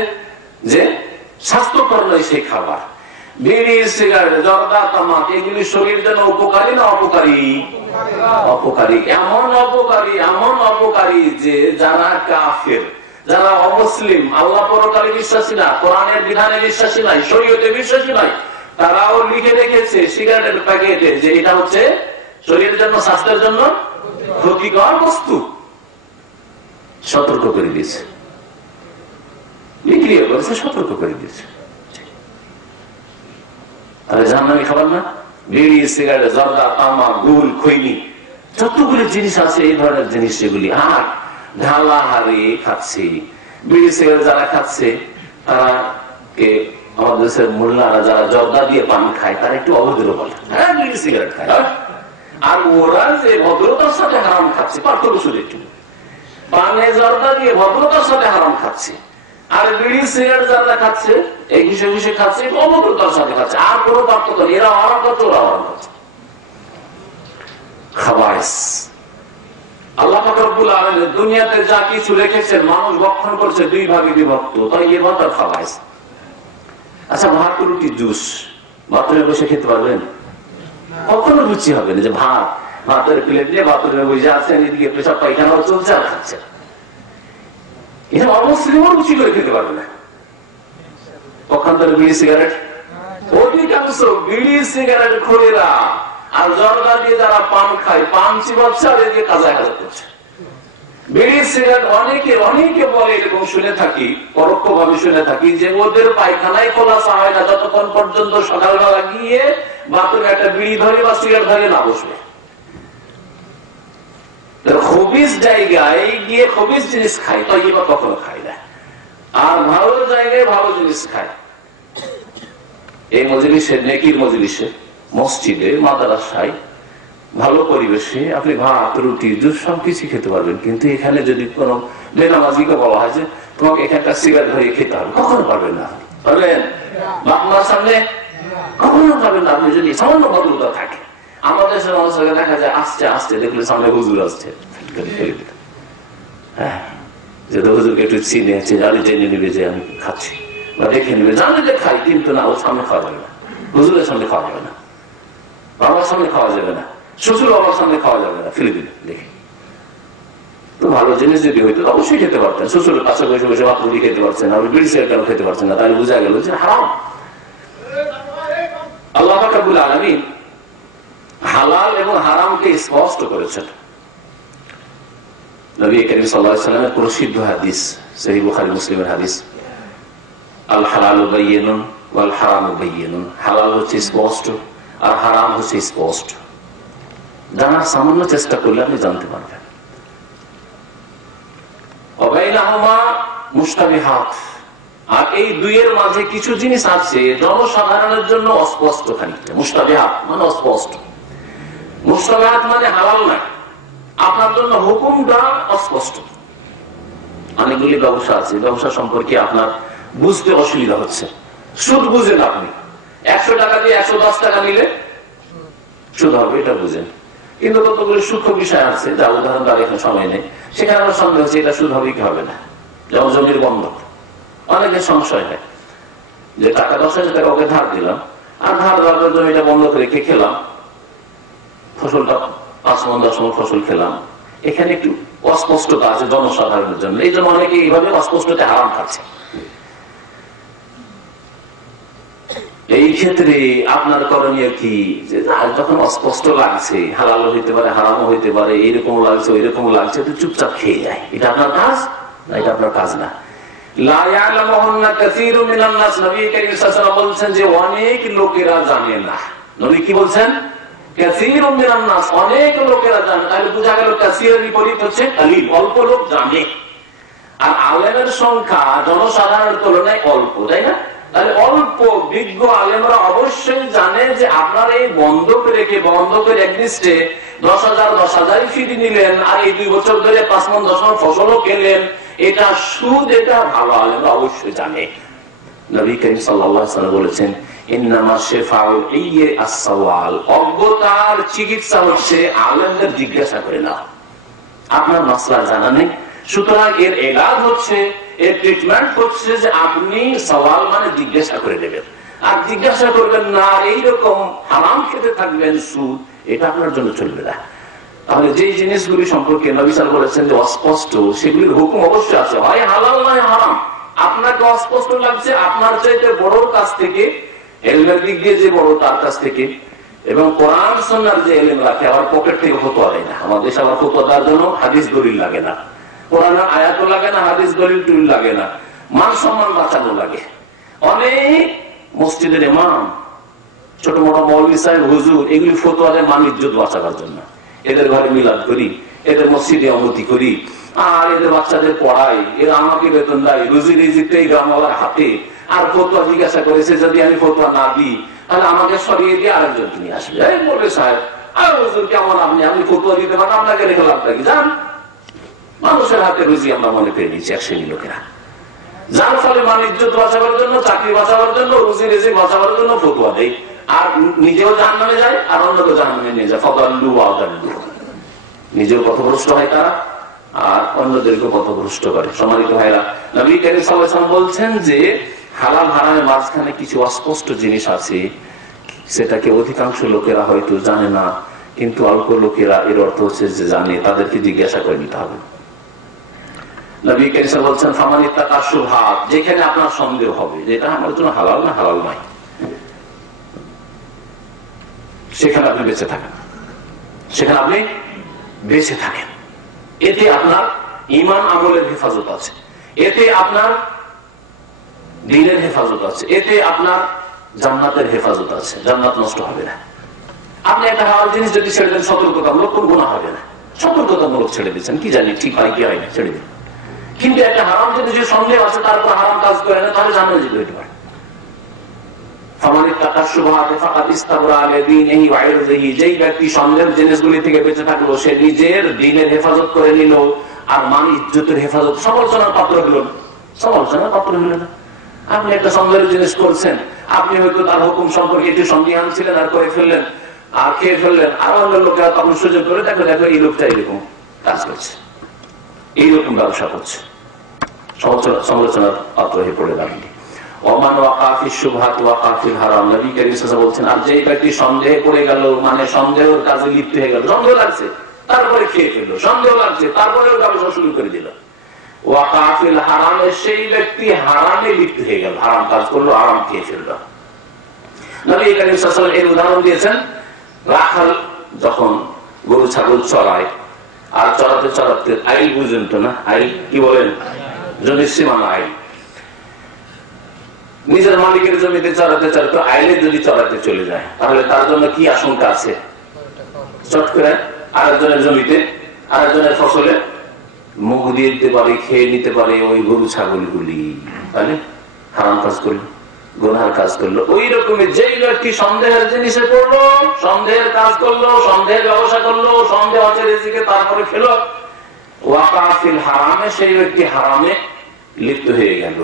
যে স্বাস্থ্যকর নয় সেই খাবার। বিড়ি, সিগারেট, জর্দা, তামাক এগুলি শরীরের জন্য উপকারী না অপকারী? অপকারী। এমন অপকারী, এমন অপকারী যে যারা কাফের, যারা অমুসলিম, আল্লাহ পরকালে বিশ্বাসী না, কোরআনের বিধানে বিশ্বাসী নাই, শরীয়তে বিশ্বাসী নাই, তারাও লিখে রেখেছে সিগারেটের প্যাকেটে যে এটা হচ্ছে শরীরের জন্য, স্বাস্থ্যের জন্য ক্ষতিকর বস্তু। সতর্ক করে দিয়েছে, বিক্রি করেছে, সতর্ক করে দিয়েছে। তাহলে জাহান্নামী খাবার না? বিড়ি, সিগারেট, জর্দা, তামাক, গুল, খৈনি, যতগুলি জিনিস আছে এই ধরনের জিনিস, সেগুলি। আর ঢালা হারে খাচ্ছে বিড়ি, সিগারেট যারা খাচ্ছে, তারা কে আমাদের দেশের মোল্লারা যারা জর্দা দিয়ে পান খায়, তারা একটু অভদ্র বলে, হ্যাঁ বিড়ি সিগারেট খায়। আর ওরা যে ভদ্রতার সাথে হারাম খাচ্ছে, পার্থক্য শুধু একটু। পানে জর্দা দিয়ে ভদ্রতার সাথে হারাম খাচ্ছে, আর বিড়ি সিগারেট যারা খাচ্ছে এই ঘুষে ঘুষে খাচ্ছে অভদ্রতার সাথে খাচ্ছে, আর কোনো পার্থক্য নেই। এরা হারাম খাচ্ছে, ওরা হারাম খাচ্ছে। খাবাইস আল্লাহ পাক রব্বুল আলামিন দুনিয়াতে যা কিছু রেখেছেন মানুষ ভক্ষণ করছে দুই ভাগে বিভক্ত, তাইয়্যিবাত আর খাবাইস। আচ্ছা, ভাত রুটি জুস বাথরুমে বসে খেতে পারবেন? কখনো রুচি হবে না যে ভাতের প্লেট নিয়ে বাথরুমে বসে আছেন, এদিকে পেশাব পায়খানাও চলছে আর খাচ্ছেন। এটা অমুসলিমও রুচি করে খেতে পারবে না। পক্ষান্তরে বিড়ি সিগারেট, অধিকাংশ বিড়ি সিগারেট খোরেরা আর জর্দা দিয়ে যারা পান খায়, পান চিবাচ্ছে আর এদিকে কাজা কাজা করছে। বিড়ি সিগারেট অনেকে বলে, এরকম শুনে থাকি, পরোক্ষ ভাবে শুনে থাকি, যে ওদের পায়খানায় খোলাসা হয় না যতক্ষণ পর্যন্ত সকালবেলা গিয়ে বাথরুমে একটা বিড়ি ধরে বা সিগারেট ধরে না বসবে। খবিস জায়গায় গিয়ে খবিস জিনিস খায়, তাইয়্যিবা কখনো খায় না। আর ভালো জায়গায় ভালো জিনিস খায়। এই মজলিসে, নেকির মজলিসে, মসজিদে, মাদ্রাসায়, ভালো পরিবেশে আপনি ভাত রুটি জুস সবকিছু খেতে পারবেন। কিন্তু এখানে যদি কোন বেনামাজিকে বলা হয় যে তোমাকে এখানকার সিগারেট ধরিয়ে খেতে হবে, কখনো পারবেন না। পারবেন? আপনার সামনে কখনো পারবেন না। আপনি যদি সামান্য ভদ্রতা থাকে, আমাদের দেশের মানুষকে দেখা যায় আসছে আসছে দেখলে সামনে হুজুর আসছে, হ্যাঁ, যেহেতু হুজুরকে একটু চিনে জেনে নিবে যে আমি খাচ্ছি, বা দেখে নিবে, জানে যে খাই, কিন্তু না, ওর সামনে খাওয়া যাবে না, হুজুরের সামনে খাওয়া যাবে না, বাবার সামনে খাওয়া যাবে না, শ্বশুর বাবার সামনে খাওয়া যাবে না, ফেলে দিলে দেখে। তো ভালো জিনিস যদি হইতো অবশ্যই খেতে পারতেন। শ্বশুরের কাছে বসে বসে ভাত রুটি খেতে পারছেন, আর বিড়ি সিগারেট কেন খেতে পারছেন না? তাহলে বোঝা গেল যে হারাম। আল্লাহ পাক রব্বুল আলামিন হালাল এবং হারামকে স্পষ্ট করেছেন। নবী করিম সাল্লাল্লাহু আলাইহি ওয়াসাল্লামের প্রসিদ্ধ হাদিস, সহিহ বুখারী মুসলিমের হাদিস, আল হালালু বায়্যিনুন ওয়াল হারামু বায়্যিনুন। হালাল হচ্ছে স্পষ্ট আর হারাম হচ্ছে স্পষ্ট। জানার সামান্য চেষ্টা করলে আপনি জানতে পারবেন। ওয়াবাইনাহুমা মুশতাবিহাত, আর এই দুইয়ের মাঝে কিছু জিনিস আছে জনসাধারণের জন্য অস্পষ্ট খানিকটা। মুশতাবিহাত মানে অস্পষ্ট। মুশতাবিহাত মানে হালাল না, আপনার জন্য হুকুমটা অস্পষ্ট। অনেকগুলি ব্যবসা আছে, ব্যবসা সম্পর্কে আপনার বুঝতে অসুবিধা হচ্ছে। সুদ বুঝেন আপনি, 100 টাকা দিয়ে 110 টাকা নিলে সুদ হবে, এটা বুঝেন। কিন্তু কতগুলি সূক্ষ্ম বিষয় আছে, যা উদাহরণ তার এখন সময় নেই, সেখানে আমার সন্দেহ হচ্ছে এটা সুদ হবে কি হবে না। যেমন জমির বন্ধক, অনেকের সংশয় হয় যে টাকা 10,000 টাকা ওকে ধার দিলাম, আর ধার দেওয়ার জমিটা বন্ধক রেখে খেলাম, ফসলটা 5 মণ 10 মণ ফসল খেলাম। এখানে একটু অস্পষ্টতা আছে জনসাধারণের জন্য, এই জন্য অনেকে এইভাবে অস্পষ্টতা হারাম খাচ্ছে। এই ক্ষেত্রে আপনার করণীয় কি? যে যখন অস্পষ্ট লাগছে, হালাল হইতে পারে হারামও হইতে পারে, এইরকম লাগছে ওইরকম লাগছে, তো চুপচাপ খেয়ে যায়। এটা আপনার কাজ না, এটা আপনার কাজ না। বলছেন যে অনেক লোকেরা জানে না। নবী কি বলছেন? অনেক লোকেরা জানে। তাহলে বোঝা গেল কাসীরের বিপরীত হচ্ছে কালিল, অল্প লোক জানে। আর আলেমের সংখ্যা জনসাধারণের তুলনায় অল্প, তাই না? তাহলে অল্প বিজ্ঞ আলেমরা অবশ্যই জানে যে আপনার এই বন্ধক রেখে, বন্ধকের এগনিস্টে 10,000 ফিরি নিলেন, আর এই 2 বছর ধরে 5 মণ 10 মণ ফসলও খেলেন, এটা সুদ, এটা ভালো আলেমরা অবশ্যই জানে। নবী করিম সাল্লাল্লাহু আলাইহি ওয়াসাল্লাম বলেছেন, ইন্নামা শিফাউল ইয়ে আস-সাওয়াল, অজ্ঞতার চিকিৎসা হচ্ছে আলেমদের জিজ্ঞাসা করে না। আপনার মাসলা জানা নেই, সুতরাং এর এলাজ হচ্ছে, এর ট্রিটমেন্ট হচ্ছে যে আপনি সওয়াল মানে জিজ্ঞাসা করে নেবেন, আর জিজ্ঞাসা করবেন না, এইরকম হারাম খেতে থাকবেন, সুদ, এটা আপনার জন্য চলবে না। তাহলে যে জিনিসগুলি সম্পর্কে নবী সাল্লাল্লাহু আলাইহি ওয়াসাল্লাম বলেছেন যে অস্পষ্ট, সেগুলির হুকুম অবশ্যই আছে, হয় হালাল নয় হারাম। আপনাকে অস্পষ্ট লাগছে, আপনার চাইতে বড় কাছ থেকে, ইলমের দিক দিয়ে যে বড় তার কাছ থেকে, এবং কোরআন সুন্নাহর যে ইলম রাখে, আবার পকেট থেকে ফতোয়া দেয় না। আমাদের দেশে আবার ফতোয়া দেওয়ার জন্য হাদিস দলিল লাগে না, কোরআনের আয়াতও লাগে না, হাদিস দলিল টুলিল লাগে না, মান সম্মান বাঁচানো লাগে। অনেক মসজিদের ইমাম, ছোট মোটো মৌলভী সাহেব, হুজুর, এগুলি ফতোয়া দেয় মান ইজ্জত বাঁচাবার জন্য। এদের ঘরে মিলাদ করি, এদের মসজিদে অমতি করি, আর এদের বাচ্চাদের পড়াই, এরা আমাকে বেতন দেয়, রুজি রিজিকটা এই গ্রামওয়ালার হাতে। আর ফতোয়া জিজ্ঞাসা করেছে, যদি আমি ফতোয়া না দিই তাহলে আমাকে সরিয়ে দিয়ে আরেকজনকে নিয়ে আসবে। এই বলে সাহেব, আর হুজুর কেমন আপনি, আপনি ফতোয়া দিতে পারেন, আপনাকে রেখে লাভ থাকি, যান। মানুষের হাতে রুজি আমরা মনে করে নিয়েছি এক শ্রেণীর লোকেরা, যার ফলে মানুষ ইজ্জত বাঁচাবার জন্য, চাকরি বাঁচাবার জন্য, রুজি রেজি বাঁচাবার জন্য ফতুয়া দেয়, আর নিজেও জাহান্নামে যায় আর অন্যকে জাহান্নামে নিয়ে যায়। ফাদাল্লু ওয়া আদাল্লু, নিজেও পথভ্রষ্ট হয় তারা আর অন্যদেরকে পথভ্রষ্ট করে। সম্মানিত ভাইরা, নবী করিম সাল্লাল্লাহু আলাইহি ওয়াসাল্লাম বলছেন যে হালাল হারামের মাঝখানে কিছু অস্পষ্ট জিনিস আছে, সেটাকে অধিকাংশ লোকেরা হয়তো জানে না, কিন্তু অল্প লোকেরা এর অর্থ হচ্ছে যে জানে, তাদেরকে জিজ্ঞাসা করে নিতে হবে। নবী করিম সাল্লাল্লাহু আলাইহি ওয়াসাল্লাম বলছেন ফামানিত্তাকা শুবহাত, যেখানে আপনার সন্দেহ হবে যে এটা আমার জন্য হালাল না হালাল নয়, সেখানে আপনি বেঁচে থাকেন, সেখানে আপনি বেঁচে থাকেন। এতে আপনার ঈমান আমলের হেফাজত আছে, এতে আপনার দ্বীনের হেফাজত আছে, এতে আপনার জান্নাতের হেফাজত আছে, জান্নাত নষ্ট হবে না। আপনি একটা হারাম জিনিস যদি ছেড়ে দেন সতর্কতামূলক, কোন গুনাহ হবে না, সতর্কতামূলক ছেড়ে দিচ্ছেন, কি জানি ঠিক হয় কি হয় না, ছেড়ে দিন। কিন্তু একটা হারাম যদি যে সন্দেহ আছে তারপর হারাম কাজ করে না, তাহলে জান্নাতে যেতে হতে পারে। যেই ব্যক্তি সন্দেহের জিনিসগুলি থেকে বেঁচে থাকলো, সে নিজের দ্বীনের হেফাজত করে নিল আর মান ইজ্জতের হেফাজত, সমালোচনার পাত্র হলো না, সমালোচনার পাত্র হলো না। আপনি একটা সন্দেহের জিনিস করছেন, আপনি হয়তো তার হুকুম সম্পর্কে একটু সন্দিহান ছিলেন আর করে ফেললেন আর খেয়ে ফেললেন, আর অন্য লোকেরা তখন সুযোগ করে দেখো দেখো এই লোকটা এইরকম কাজ করছে, এইরকম ব্যবসা করছে, সমালোচনার পাত্র হয়ে পড়ে দাঁড়িয়ে। বলছেন আর যেই ব্যক্তি সন্দেহে পড়ে গেল, মানে সন্দেহের কাজে লিপ্ত হয়ে গেল, সন্দেহ লাগছে তারপরে খেয়ে ফেললো, সন্দেহ লাগছে তারপরেও ব্যবসা শুরু করে দিল, ওয়াকাফিল হারামে, সেই ব্যক্তি হারামে লিপ্ত হয়ে গেল, হারাম কাজ করলো, হারাম খেয়ে ফেললো। নবী করিম সাল্লাল্লাহু আলাইহি ওয়াসাল্লাম এর উদাহরণ দিয়েছেন, রাখাল যখন গরু ছাগল চড়ায় আর চড়াতে চড়াতে আইল বুঝেন তো না, আইল কি বলেন, জমির সীমানা আইল, নিজের মালিকের জমিতে চড়াতে চড়াতে আইলে যদি চড়াতে চলে যায় তাহলে তার জন্য কি আশঙ্কা আছে, চট করে আরেকজনের জমিতে আরেকজনের ফসলে মুখ দিয়ে দিতে পারে, খেয়ে নিতে পারে ওই গরু ছাগলগুলি, তাহলে হারাম কাজ করলো, গুনার কাজ করলো। ওই রকমই যেই ব্যক্তি সন্দেহের জিনিসে পড়লো, সন্দেহের কাজ করলো, সন্দেহের ব্যবসা করলো, সন্দেহ আছে রিজিকে তারপরে খেলো, ওয়াকাফিল হারামে, সেই ব্যক্তি হারামে লিপ্ত হয়ে গেল।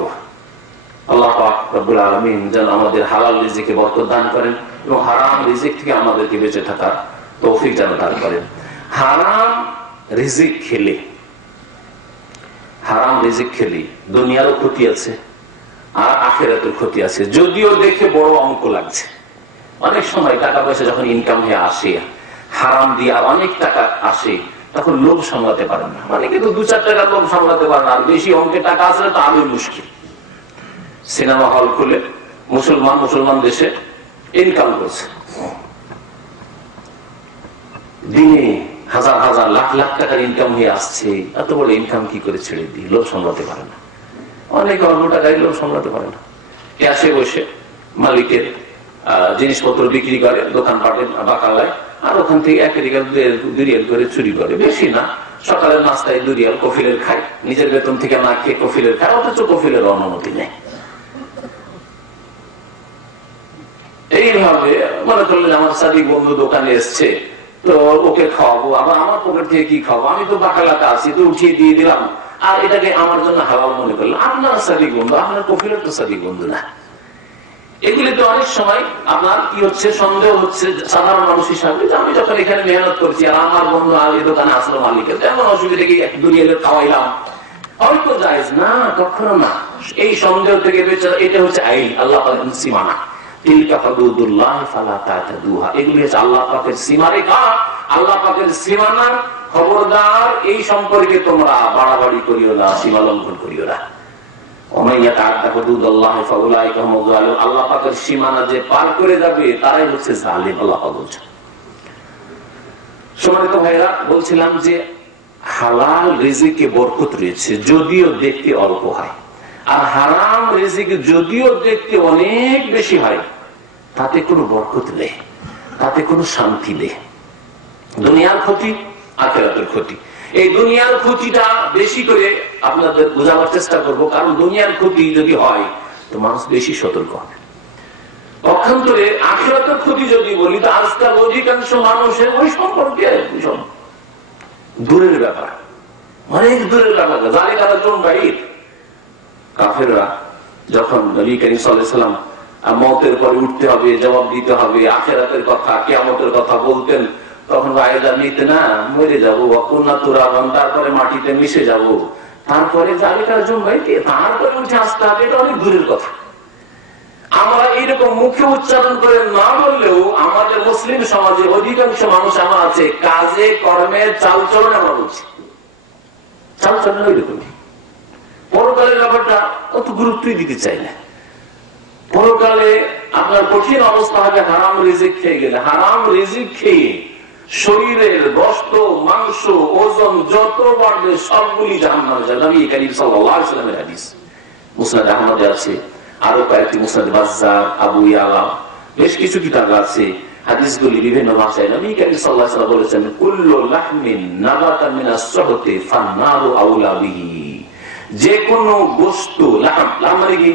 আল্লাহ পাক রব্বুল আলামিন যেন আমাদের হালাল রিজিকে বরকত দান করেন এবং হারাম রিজিক থেকে আমাদেরকে বেঁচে থাকার তৌফিক যেন দান করেন। হারাম রিজিক খেলে, হারাম রিজিক খেলে দুনিয়ারও ক্ষতি আছে আর আখিরাতের ক্ষতি আছে, যদিও দেখে বড় অঙ্ক লাগছে। অনেক সময় টাকা পয়সা যখন ইনকাম হয়ে আসে, হারাম দিয়ে আর অনেক টাকা আসে, তখন লোভ সামলাতে পারেন না, মানে কিন্তু 2-4 টাকার লোভ সামলাতে পারেন না, আর বেশি অঙ্কের টাকা আসলে তো আরো মুশকিল। সিনেমা হল খুলে মুসলমান দেশে ইনকাম করছে, দিনে হাজার হাজার লাখ লাখ টাকার ইনকাম হয়ে আসছে, এত বড় ইনকাম কি করে ছেড়ে দিই, লোভ সামলাতে পারে না। অনেকে অল্প টাকায় লোভ সামলাতে পারে না, ক্যাশে বসে মালিকের জিনিসপত্র বিক্রি করে দোকানপাটে বাকালায়, আর ওখান থেকে 1 রিয়াল 2 রিয়াল করে চুরি করে, বেশি না, সকালের নাস্তায় 2 রিয়াল কফিলের খায়, নিজের বেতন থেকে না খেয়ে কফিলের খায়, অথচ কফিলের অনুমতি নেই। এইভাবে মনে করলেন আমার সাদিক বন্ধু দোকানে এসছে তো ওকে খাওয়াবো, আবার আমার পকেট থেকে কি খাওয়াবো, আমি তো বাকালাতে আছি তো উঠিয়ে দিয়ে দিলাম, আর এটাকে আমার জন্য হালাল মনে করলাম। আপনার সাদিক বন্ধু, আপনার কফিলের তো সাদিক বন্ধু না। এগুলিতে অনেক সময় আপনার কি হচ্ছে, সন্দেহ হচ্ছে সাধারণ মানুষ হিসাবে, যে আমি যখন এখানে মেহনত করছি আর আমার বন্ধু এই দোকানে আসলো মালিকের, এমন অসুবিধা কি 2 রিয়ালের খাওয়াইলাম, হয়তো জায়েজ না, কখনো না। এই সন্দেহ থেকে বেঁচে, এটা হচ্ছে আইন, আল্লাহ পাকের সীমানা, তিলকা হুদুদুল্লাহ ফালা তা'তাদুহা, এগুলি হচ্ছে আল্লাহ পাকের সীমারেখা, আল্লাহ পাকের সীমানা। খবরদার এই সম্পর্কে তোমরা বাড়াবাড়ি করিও না, সীমা লঙ্ঘন করিও না। আল্লাহ পাকের সীমানা যে পার করে যাবে তারাই হচ্ছে জালিম, আল্লাহ পাক বলছেন। সম্মানিত ভাইরা, বলছিলাম যে হালাল রিজিকে বরকত রয়েছে, যদিও দেখতে অল্প হয়, আর হারাম রিজিকে যদিও দেখতে অনেক বেশি হয়, তাতে কোনো বরকত নেই, তাতে কোনো শান্তি নেই। দুনিয়ার ক্ষতি, আখিরাতের ক্ষতি। এই দুনিয়ার ক্ষতিটা বেশি করে আপনাদের বোঝাবার চেষ্টা করব, কারণ দুনিয়ার ক্ষতি যদি হয় তো মানুষ বেশি সতর্ক হবে। পক্ষান্তরে আখিরাতের ক্ষতি যদি বলি, তো আজকাল অধিকাংশ মানুষের ওই সম্পর্কে দূরের ব্যাপার, অনেক দূরের এলাকা। যালিকা রাজুলুন বাঈদ। কাফেররা যখন নবী করিম সাল্লাল্লাহু আলাইহি ওয়াসাল্লাম মওতের পরে উঠতে হবে, জবাব দিতে হবে, আখিরাতের কথা, কিয়ামতের কথা বলতেন, তখন আয়েদা নিতে না, মরে যাবো, কুন্না তুরাবান, তারপরে মাটিতে মিশে যাব, তারপরে যালিকা রাজুলুন বাঈদ, তারপরে উঠে আসতে হবে, এটা অনেক দূরের কথা। আমরা এইরকম মুখে উচ্চারণ করে না বললেও আমাদের মুসলিম সমাজে অধিকাংশ মানুষ আমার আছে, কাজে কর্মে চালচলন আমরা বলছি, চালচলন ওইরকমই। পরকালের ব্যাপারটা অত গুরুত্বই দিতে চাই না। পরকালে আপনার কঠিন অবস্থা হবে হারাম রিজিক খেয়ে গেলে। হারাম রিজিক খেয়ে শরীরের গোশত, মাংস, ওজন যত বাড়বে সবগুলি জাহান্নামে যাবে। নবী করিম সাল্লাল্লাহু আলাইহি ওয়াসাল্লামের হাদিস মুসনাদ আহমদে আছে, আরো কয়েকটি মুসনাদ বাজ্জার, আবু ইয়ালা, বেশ কিছু কিতাবে আছে। হাদিসগুলি বিভিন্ন ভাষায়। নবী করিম সাল্লাল্লাহু আলাইহি ওয়াসাল্লাম বলেছেন, কুল্লু লাহমিন নাবাতা মিনাস সুহতি ফান্নারু আউলা বিহি। যে কোনো বস্তু, লাহম মানে কি,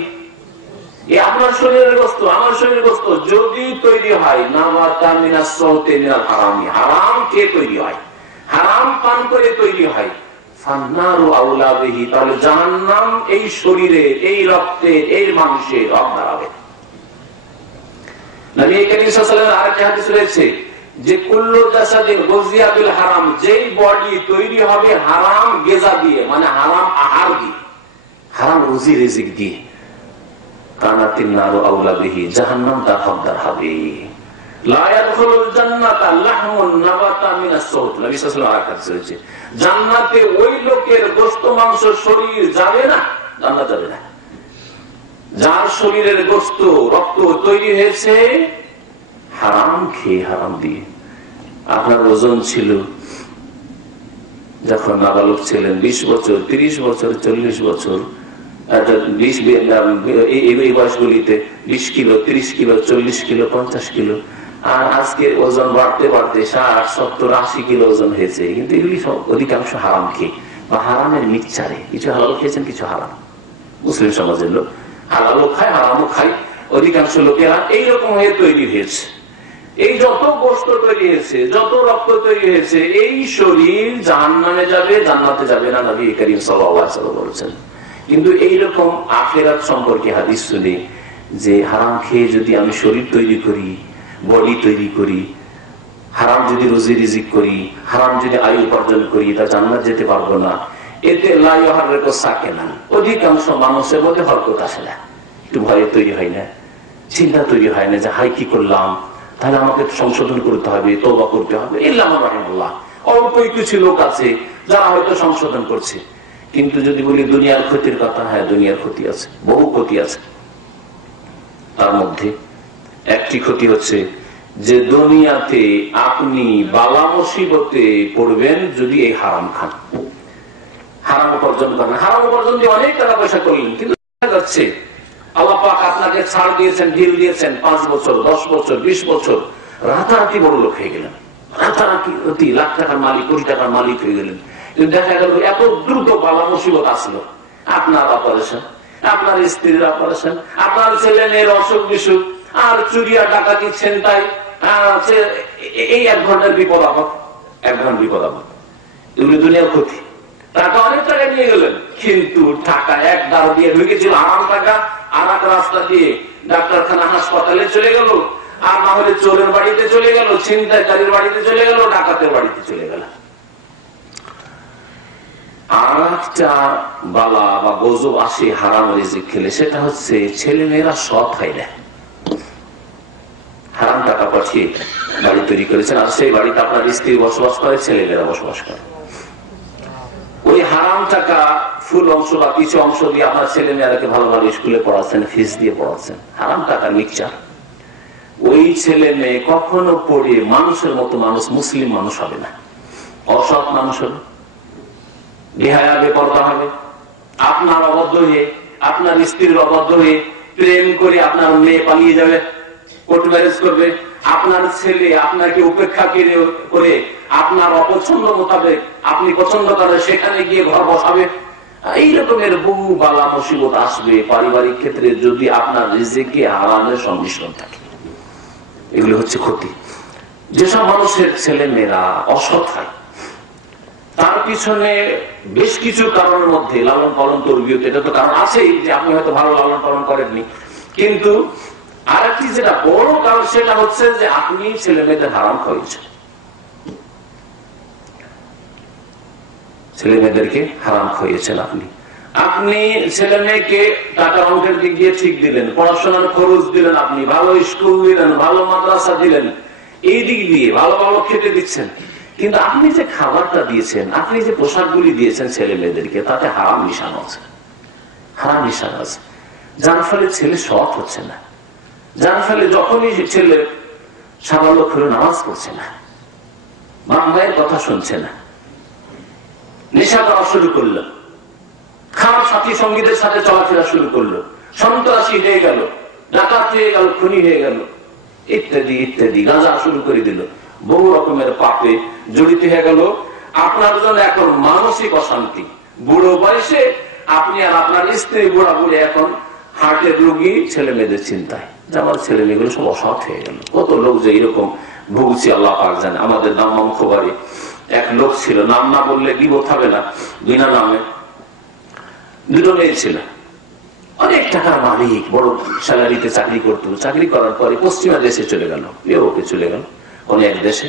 এই আপনার শরীরের বস্তু, আমার শরীরের বস্তু যদি তৈরি হয় নাবাতা মিনাস সুহতি মিনাল হারামি, হারাম খেয়ে তৈরি হয়, হারাম পান করে তৈরি হয়, ফান্নারু আউলা বিহি, তাহলে জাহান্নাম এই শরীরের, এই রক্তের, এই মাংসের হক দাঁড়াবে। নবী করিম সাল্লাল্লাহু আলাইহি ওয়াসাল্লামের আরেকটি হাদিস রয়েছে যে কুল্লু জাসাদিন গুযিয়া বিল হারাম, যেই বডি তৈরি হবে হারাম গিজা দিয়ে, মানে হারাম আহার দিয়ে, হারাম রুজি রিজিক দিয়ে, কানাতিন নারু আউলা বিহি, জাহান্নাম তার হকদার হবে। লা ইয়াদখুলুল জান্নাতা লাহমুন নাবাতা মিনাস সুহত। নবী সাল্লাল্লাহু আলাইহি ওয়াসাল্লাম আরেক হাদিসে রয়েছে, জান্নাতে ওই লোকের গোশত মাংস শরীর যাবে না, জান্নাত যাবে না, যার শরীরের গোশত রক্ত তৈরি হয়েছে হারাম খেয়ে, হারাম দিয়ে। আপনার ওজন ছিল যখন নাবালক ছিলেন 20 বছর, 30 বছর, 40 বছর, এই বয়সগুলিতে 20 কিলো, 30 কিলো, 40 কিলো, 50 কিলো, আর আজকে ওজন বাড়তে বাড়তে 60, 70, 80 কিলো ওজন হয়েছে। কিন্তু এগুলি সব অধিকাংশ হারাম খেয়ে বা হারামের মিক্সচারে, কিছু হালাল খেয়েছেন, কিছু হারাম। মুসলিম সমাজের লোক হালালও খায়, হারামও খায়, অধিকাংশ লোকেরা এইরকম হয়ে তৈরি হয়েছে। এই যত গোশত তৈরি হয়েছে, যত রক্ত তৈরি হয়েছে, এই শরীর জাহান্নামে যাবে, জান্নাতে যাবে না, নবী করিম সাল্লাল্লাহু আলাইহি ওয়াসাল্লাম বলেছেন। কিন্তু এইরকম আখিরাত সম্পর্কে হাদিস শুনে যে হারাম খেয়ে যদি আমি শরীর তৈরি করি, বডি তৈরি করি, হারাম যদি রুজি রিজিক করি, হারাম যদি আয়ু উপার্জন করি, তা জান্নাত যেতে পারবো না, এতে লা ইউহাররিকু সাকিনান, অধিকাংশ মানুষের মধ্যে হরকত আসে না, একটু ভয়ে তৈরি হয় না, চিন্তা তৈরি হয় না যে হাই কি করলাম, তাহলে আমাকে সংশোধন করতে হবে, তওবা করতে হবে। ইল্লা মান রাহিমাল্লাহ, অল্প কিছু লোক আছে যারা হয়তো সংশোধন করছে। কিন্তু যদি বলি দুনিয়ার ক্ষতির কথা, হ্যাঁ দুনিয়ার ক্ষতি আছে, বহু ক্ষতি আছে। তার মধ্যে একটি ক্ষতি হচ্ছে যে দুনিয়াতে আপনি বালা মুসিবতে পড়বেন যদি এই হারাম খান, হারাম উপার্জন করেন। হারাম উপার্জন দিয়ে অনেক টাকা পয়সা করলেন, কিন্তু দেখা যাচ্ছে আল্লাহ পাক আপনাকে ছাড় দিয়েছেন, ঢিল দিয়েছেন, 5 বছর, 10 বছর, 20 বছর, রাতারাতি বড় লোক হয়ে গেলেন, রাতারাতি লাখ টাকার মালিক, কোটি টাকার মালিক হয়ে গেলেন। কিন্তু দেখা গেল এত দ্রুত বালা মুসিবত আসলো, আপনার অপারেশন, আপনার স্ত্রীর অপারেশন, আপনার ছেলে মেয়ের অসুখ বিসুখ, আর চুরিয়া ডাকাতি ছিনতাই, এই 1 ঘন্টার বিপদ আপদ, 1 ঘন্টার বিপদ আপদ, এগুলি দুনিয়ার ক্ষতি। টাকা অনেক টাকা নিয়ে গেলেন, কিন্তু টাকা এক দ্বার দিয়ে ঢুকেছিল হারাম টাকা, আর এক রাস্তা দিয়ে ডাক্তারখানা, হাসপাতালে চলে গেল, আর না হলে চোরের বাড়িতে চলে গেল, ছিনতাইকারীর বাড়িতে চলে গেল, ডাকাতের বাড়িতে চলে গেল। আর একটা বালা বা গজব আসে হারাম রিজিক খেলে, সেটা হচ্ছে ছেলে মেয়েরা সৎ হয় না, হারাম টাকা পাঠিয়ে বাড়ি তৈরি করেছেন, আর সেই বাড়িতে আপনার স্ত্রী বসবাস করে, ছেলে মেয়েরা বসবাস করে। ওই হারাম টাকা ফুল অংশ বা কিছু অংশ দিয়ে আপনার ছেলে মেয়েরাকে ভালো ভালো স্কুলে পড়াচ্ছেন, ফিস দিয়ে পড়াচ্ছেন, হারাম টাকার মিক্সচার। ওই ছেলে মেয়ে কখনো পড়ে মানুষের মতো মানুষ, মুসলিম মানুষ হবে না, অসৎ মানুষ হবে, বেহায়া বেপরদা হবে। আপনার অবদ্ধ হয়ে, আপনার স্ত্রীর অবদ্ধ হয়ে প্রেম করে আপনার মেয়ে পালিয়ে যাবে, কোর্ট ম্যারেজ করবে। আপনার ছেলে আপনাকে উপেক্ষা করে আপনার অপছন্দ মোতাবেক আপনি পছন্দ করেন সেখানে গিয়ে ঘর বসাবে। এই রকমের বহু বালা মুসিবত আসবে পারিবারিক ক্ষেত্রে যদি আপনার রিজিকে হারামের সংমিশ্রণ থাকে। এগুলো হচ্ছে ক্ষতি। যেসব মানুষের ছেলে মেয়েরা অসৎ হয়, তার পিছনে বেশ কিছু কারণের মধ্যে লালন পালন তরবিয়ত, এটা তো কারণ আছেই যে আপনি হয়তো ভালো লালন পালন করেননি, কিন্তু আরেকটি যেটা বড় কারণ সেটা হচ্ছে যে আপনি ছেলে মেয়েদের হারাম খাওয়াইছেন, ছেলে মেয়েদেরকে হারাম খাইয়েছেন। আপনি ছেলে মেয়েকে টাকা অঙ্কের দিক দিয়ে ঠিক দিলেন, পড়াশোনার খরচ দিলেন, আপনি ভালো স্কুল দিলেন, ভালো মাদ্রাসা দিলেন, এই দিক দিয়ে ভালো ভালো খেতে দিচ্ছেন, কিন্তু আপনি যে খাবারটা দিয়েছেন, আপনি যে পোশাকগুলি দিয়েছেন ছেলে মেয়েদেরকে, তাতে হারাম মিশানো আছে, হারাম মিশানো আছে, যার ফলে ছেলে সৎ হচ্ছে না, যার ফলে যখনই ছেলে সামান্য করে নামাজ পড়ছে না, বাপ মায়ের কথা শুনছে না, নেশা করা শুরু করলো, খারাপ সাথী সঙ্গীদের সাথে চলাফেরা শুরু করলো, সন্ত্রাসী হয়ে গেল, ডাকাত হয়ে গেল, খুনি হয়ে গেল, ইত্যাদি ইত্যাদি, গাঁজা শুরু করে দিল, বহু রকমের পাপে জড়িত হয়ে গেল। আপনার জন্য এখন মানসিক অশান্তি, বুড়ো বয়সে আপনি আর আপনার স্ত্রী বুড়া বুড়ি এখন হার্টের রোগী, ছেলে মেয়েদের চিন্তায় যে আমার ছেলে মেয়েগুলো সব অসৎ হয়ে গেল। কত লোক যে এরকম ভুগছি আল্লাহ পাক জানে। আমাদের দাম্মাম খোবারে এক লোক ছিল, নাম না বললে গিবত হবে না, বিনা নামে, দুটো মেয়ে ছিল, অনেক টাকার মালিক, বড় স্যালারিতে চাকরি করতো, চাকরি করার পরে পশ্চিমা দেশে চলে গেল, ইউরোপে চলে গেল কোন এক দেশে,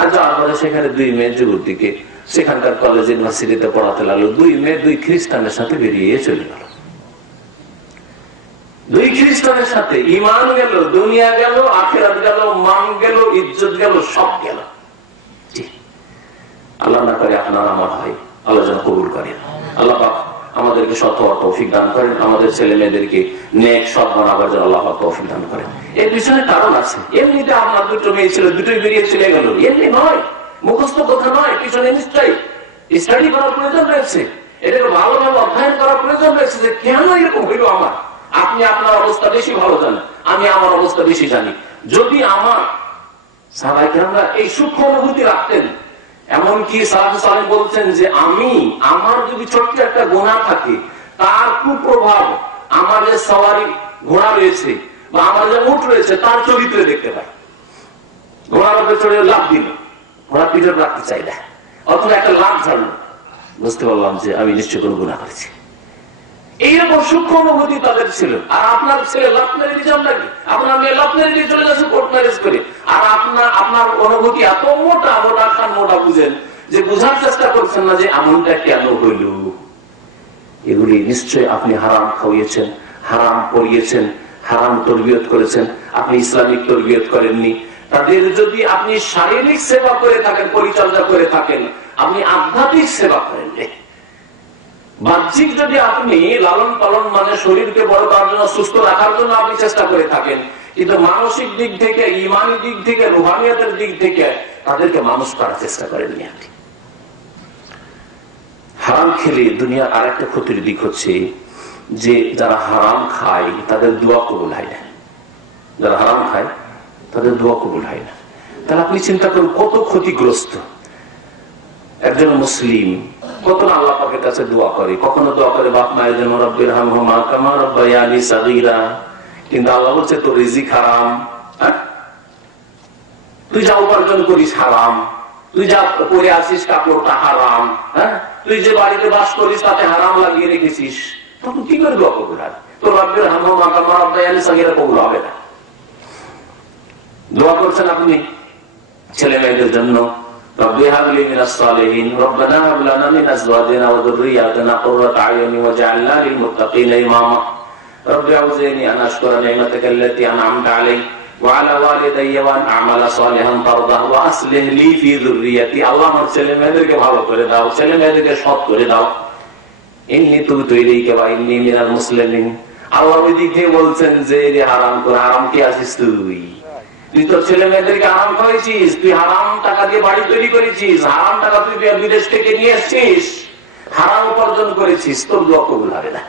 আর যাওয়ার পরে সেখানে দুই মেয়ে যুবতীকে সেখানকার কলেজ ইউনিভার্সিটিতে পড়াতে লাগলো। দুই মেয়ে দুই খ্রিস্টানের সাথে বেরিয়ে চলে গেল, দুই খ্রিস্টানের সাথে ইমান গেল, দুনিয়া গেল, আখিরাত গেল, মান গেল, ইজ্জত গেল, সব গেল। আল্লাহ না করে আপনার আমার হয়, আল্লাহ যেন কবুল করেন। আল্লাহ পাক আমাদেরকে সৎ হওয়ার তৌফিক দান করেন, আমাদের ছেলে মেয়েদেরকে নেক সৎ বানাবার জন্য আল্লাহ পাক তৌফিক দান করেন। এর পিছনে কারণ আছে, এমনিতে আপনার দুটো মেয়ে ছিল, দুটোই বেরিয়ে চলে গেল, এমনি নয়, মুখস্থ কথা নয়, পিছনে নিশ্চয়ই স্টাডি করার প্রয়োজন রয়েছে, এটাকে ভালোভাবে অধ্যয়ন করার প্রয়োজন রয়েছে যে কেন এরকম হইল আমার। আপনি আপনার অবস্থা বেশি ভালো জানেন, আমি আমার অবস্থা বেশি জানি। যদি আমার সাহাবায়ে কেরামরা এই সূক্ষ্ম অনুভূতি রাখতেন, এমনকি সালাফে সালেহ বলছেন যে আমার যদি ছোট্ট একটা গুনাহ থাকে, তার কুপ্রভাব আমার যে সওয়ারি ঘোড়া রয়েছে বা আমার যে উট রয়েছে তার চরিত্রে দেখতে পাই। ঘোড়ার উপরে চড়ে লাফ দিল, ঘোড়ার পিঠে রাখতে চাই না, অথবা একটা লাফ ঝাড়লো, বুঝতে পারলাম যে আমি নিশ্চয় কোনো গুনাহ করেছি। এইরকম সূক্ষ্ম অনুভূতি তাদের ছিল। আর আপনার ছেলে লাভ মেরে দিয়ে যান নাকি, আপনার মেয়ে লাভ মেরে দিয়ে চলে যাচ্ছে কোর্ট ম্যারেজ করে, আর আপনার অনুভূতি এত মোটা মোটা খান মোটা বুঝেন যে বুঝার চেষ্টা করছেন না যে এমনটা কেন হইল। এগুলি নিশ্চয় আপনি হারাম খাওয়িয়েছেন, হারাম পড়িয়েছেন, হারাম তরবিয়ত করেছেন, আপনি ইসলামিক তরবিয়ত করেননি। তাদের যদি আপনি শারীরিক সেবা করে থাকেন, পরিচর্যা করে থাকেন, আপনি আধ্যাত্মিক সেবা করেননি। বাহ্যিক যদি আপনি লালন পালন মানে শরীরকে বড় করার জন্য, সুস্থ রাখার জন্য আপনি চেষ্টা করে থাকেন, কিন্তু মানসিক দিক থেকে, ইমানি দিক থেকে, রুহানিয়াতের দিক থেকে তাদেরকে মানুষ করার চেষ্টা করেননি আপনি। হারাম খেলে দুনিয়ার আর একটা ক্ষতির দিক হচ্ছে যে যারা হারাম খায় তাদের দোয়া কবুল হয় না। যারা হারাম খায় তাদের দোয়া কবুল হয় না। তাহলে আপনি চিন্তা করুন কত ক্ষতিগ্রস্ত একজন মুসলিম, কত না আল্লাহ পাকের কাছে দোয়া করে, কখনো দোয়া করে বাপ মায়ের জন্য রব্বির হামহুমা কামা রাব্বায়ানি সাগীরা, কিন্তু আল্লাহ বলছে তোর রিজিক হারাম, তুই যা উপার্জন করিস হারাম, তুই যা পরে আসিস কাপড়টা হারাম, তুই যে বাড়িতে বাস করিস তাতে হারাম লাগিয়ে রেখেছিস, তখন কি করে দোয়া কবুল হয়? তোর রব্বির হামহুমা কামা রাব্বায়ানি সাগীরা কবুল হবে না। দোয়া করছেন আপনি ছেলে মেয়েদের জন্য, ربي هب لي من الصالحين ربنا هب لنا من ازواجنا وذرياتنا قرة اعين واجعلنا للمتقين اماما ربي اوزعني ان اشكر نعمتك التي انعمت علي وعلى والدي وان اعمل صالحا ترضاه واصلح لي في ذريتي আল্লাহ আমার ছেলে মেয়েদেরকে ভালো করে দাও, ছেলে মেয়েদেরকে সৎ করে দাও। ইন্নী তুবতু ইলাইকা ওয়া ইন্নী মিনাল মুসলিমিন। আল্লাহ ওই দিক থেকে বলছেন যে হারাম করে, হারাম কি আসিস তুই তোর ছেলে মেয়েদেরকে হারাম খাওয়াইছিস, তুই হারাম টাকা দিয়ে বাড়ি তৈরি করেছিস, হারাম টাকা তুই বিদেশ থেকে নিয়ে এসছিস, হারাম উপার্জন করেছিস, তোর দোয়া কবুল হবে না।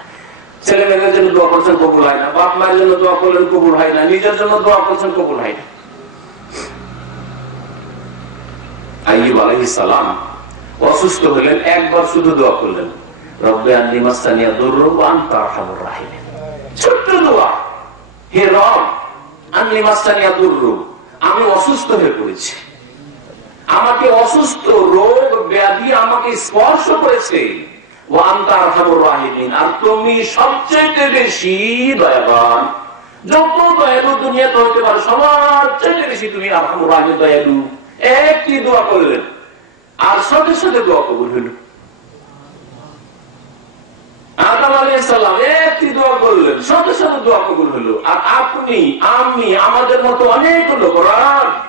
ছেলে মেয়েদের জন্য দোয়া করছেন কবুল হয় না, বাপ মায়ের জন্য দোয়া করলেন কবুল হয় না, নিজের জন্য দোয়া করছেন কবুল হয় না। আইয়ুব আলাইহিস সালাম অসুস্থ হলেন, একবার শুধু দোয়া করলেন, রব্বি আন্নী মাসসানিয়া দুররু ওয়া আনতা আরহামুর রাহিমিন। ছোট্ট দোয়া, হে রব আন্নী মাসসানিয়া দুররু, আমি অসুস্থ হয়ে পড়েছি, আমাকে অসুস্থ রোগ ব্যাধি আমাকে স্পর্শ করেছে, ও আনতা আরহামুর রাহিমিন, আর তুমি সবচেয়ে বেশি দয়াবান। যত দয়ালু দুনিয়াতে হতে পারে সবার চেয়ে বেশি তুমি আরহামুর রাহিমিন, দয়ালু। একটি দোয়া করলেন আর সাথে সাথে দোয়া কবুল হইল। আদম আলাইহিস সালাম একটি দোয়া করলেন, সাথে সাথে দোয়া কবুল হলো। আর আপনি আমি আমাদের মতো অনেক লোক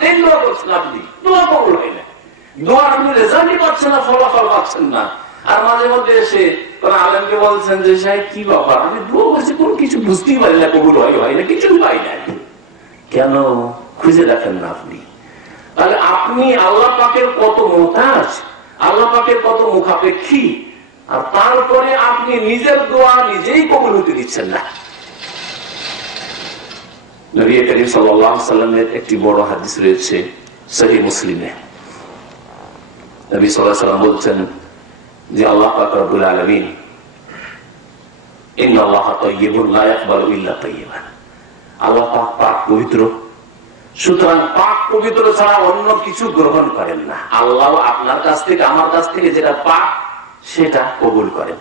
তিন দোয়া করছেন, আপনি দোয়া কবুল হয় না, দোয়ার আপনি রেজাল্টই পাচ্ছেন না, ফলাফল পাচ্ছেন না। আর মাঝে মধ্যে এসে কোন আলেমকে বলছেন যে সাহেব কি ব্যাপার, আমি দোয়া করছি কোন কিছু বুঝতেই পারি না, কবুল হয় না, কিছু পাই না। কেন খুঁজে দেখেন না আপনি? তাহলে আপনি আল্লাহ পাকের কত মুহতাজ, আল্লাহ পাকের কত মুখাপেক্ষী, আর তারপরে আপনি নিজের দোয়া নিজেই কবুল হতে দিচ্ছেন না। নবী করিম সাল্লাল্লাহু আলাইহি ওয়াসাল্লামের একটি বড় হাদিস রয়েছে সহিহ মুসলিমে। নবী সাল্লাল্লাহু আলাইহি ওয়াসাল্লাম বলছেন যে আল্লাহ পাক রব্বুল আলামিন ইন্নাল্লাহা তাইয়্যিবুন লা ইয়াকবালু ইল্লা তাইয়্যিবান। আল্লাহ পাক পাক পবিত্র, সুতরাং পাক পবিত্র ছাড়া অন্য কিছু গ্রহণ করেন না। আল্লাহ আপনার কাছ থেকে আমার কাছ থেকে যেটা পাক সেটা কবুল করেন।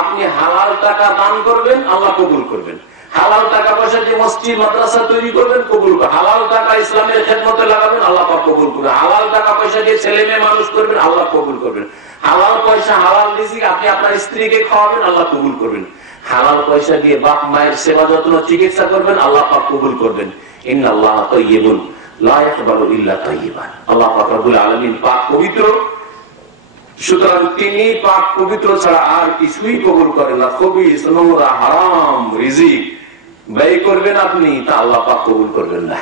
আপনি হালাল টাকা দান করবেন, আল্লাহ কবুল করবেন। হালাল টাকা পয়সা দিয়ে মসজিদ মাদ্রাসা তৈরি করবেন, কবুল করবেন। হালাল টাকা ইসলামের খেদমতে লাগাবেন, আল্লাহ পাক কবুল করবেন। হালাল টাকা পয়সা দিয়ে ছেলে মেয়ে মানুষ করবেন, আল্লাহ কবুল করবেন। হালাল পয়সা হালাল রিজিক আপনি আপনার স্ত্রীকে খাওয়াবেন, আল্লাহ কবুল করবেন। হালাল পয়সা দিয়ে বাপ মায়ের সেবা যত্ন চিকিৎসা করবেন, আল্লাহ পাক কবুল করবেন। ইন্নাল্লাহা তাইয়্যিবুন লা ইয়াকবালু ইল্লা তাইয়্যিবান। আল্লাহ পাক রব্বুল আলামিন পাক পবিত্র, সুতরাং তিনি পাক পবিত্র ছাড়া আর কিছুই কবুল করেন না। খবিস, নোংরা, হারাম রিজিক ব্যয় করবেন আপনি, তা আল্লাহ পাক কবুল করবেন না।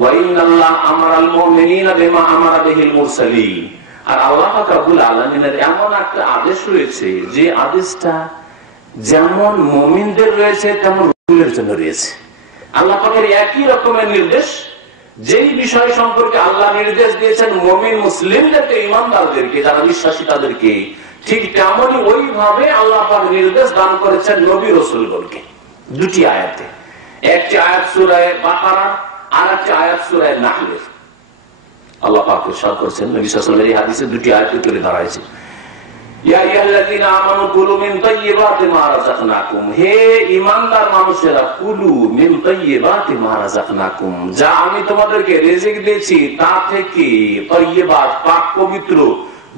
ওয়া ইন্নাল্লাহা আমারাল মুমিনিনা বিমা আমারা বিহিল মুরসালিন। আর আল্লাহ পাক রব্বুল আলামিনের এমন একটা আদেশ রয়েছে যে আদেশটা যেমন মুমিনদের রয়েছে তেমন রাসূলের জন্য রয়েছে। আল্লাহ পাকের একই রকমের নির্দেশ, যেই বিষয় সম্পর্কে আল্লাহ নির্দেশ দিয়েছেন মুমিন মুসলিমদেরকে, ঈমানদারদেরকে, যারা বিশ্বাসী তাদেরকে, ঠিক তেমনই ওইভাবে আল্লাহ পাক নির্দেশ দান করেছেন নবী রাসূলগণকে। দুটি আয়াতে, একটি আয়াত সূরা বাকারা আর একটি আয়াত সূরা নাহলের। আল্লাহ পাক ইরশাদ করেছেন, নবী সাল্লাল্লাহু আলাইহি ওয়াসাল্লামের এই হাদিসে দুটি আয়াত তুলে ধরা হয়েছে। ইয়া আইয়ুহাল্লাযীনা আমানু কুলু মিন তাইয়্যিবাতি মা রাযাকনাকুম, হে ঈমানদার মানুষেরা, কুলু মিন তাইয়্যিবাতি মা রাযাকনাকুম, যা আমি তোমাদেরকে রিজিক দিয়েছি তা থেকে তাইয়্যিবাত পাক পবিত্র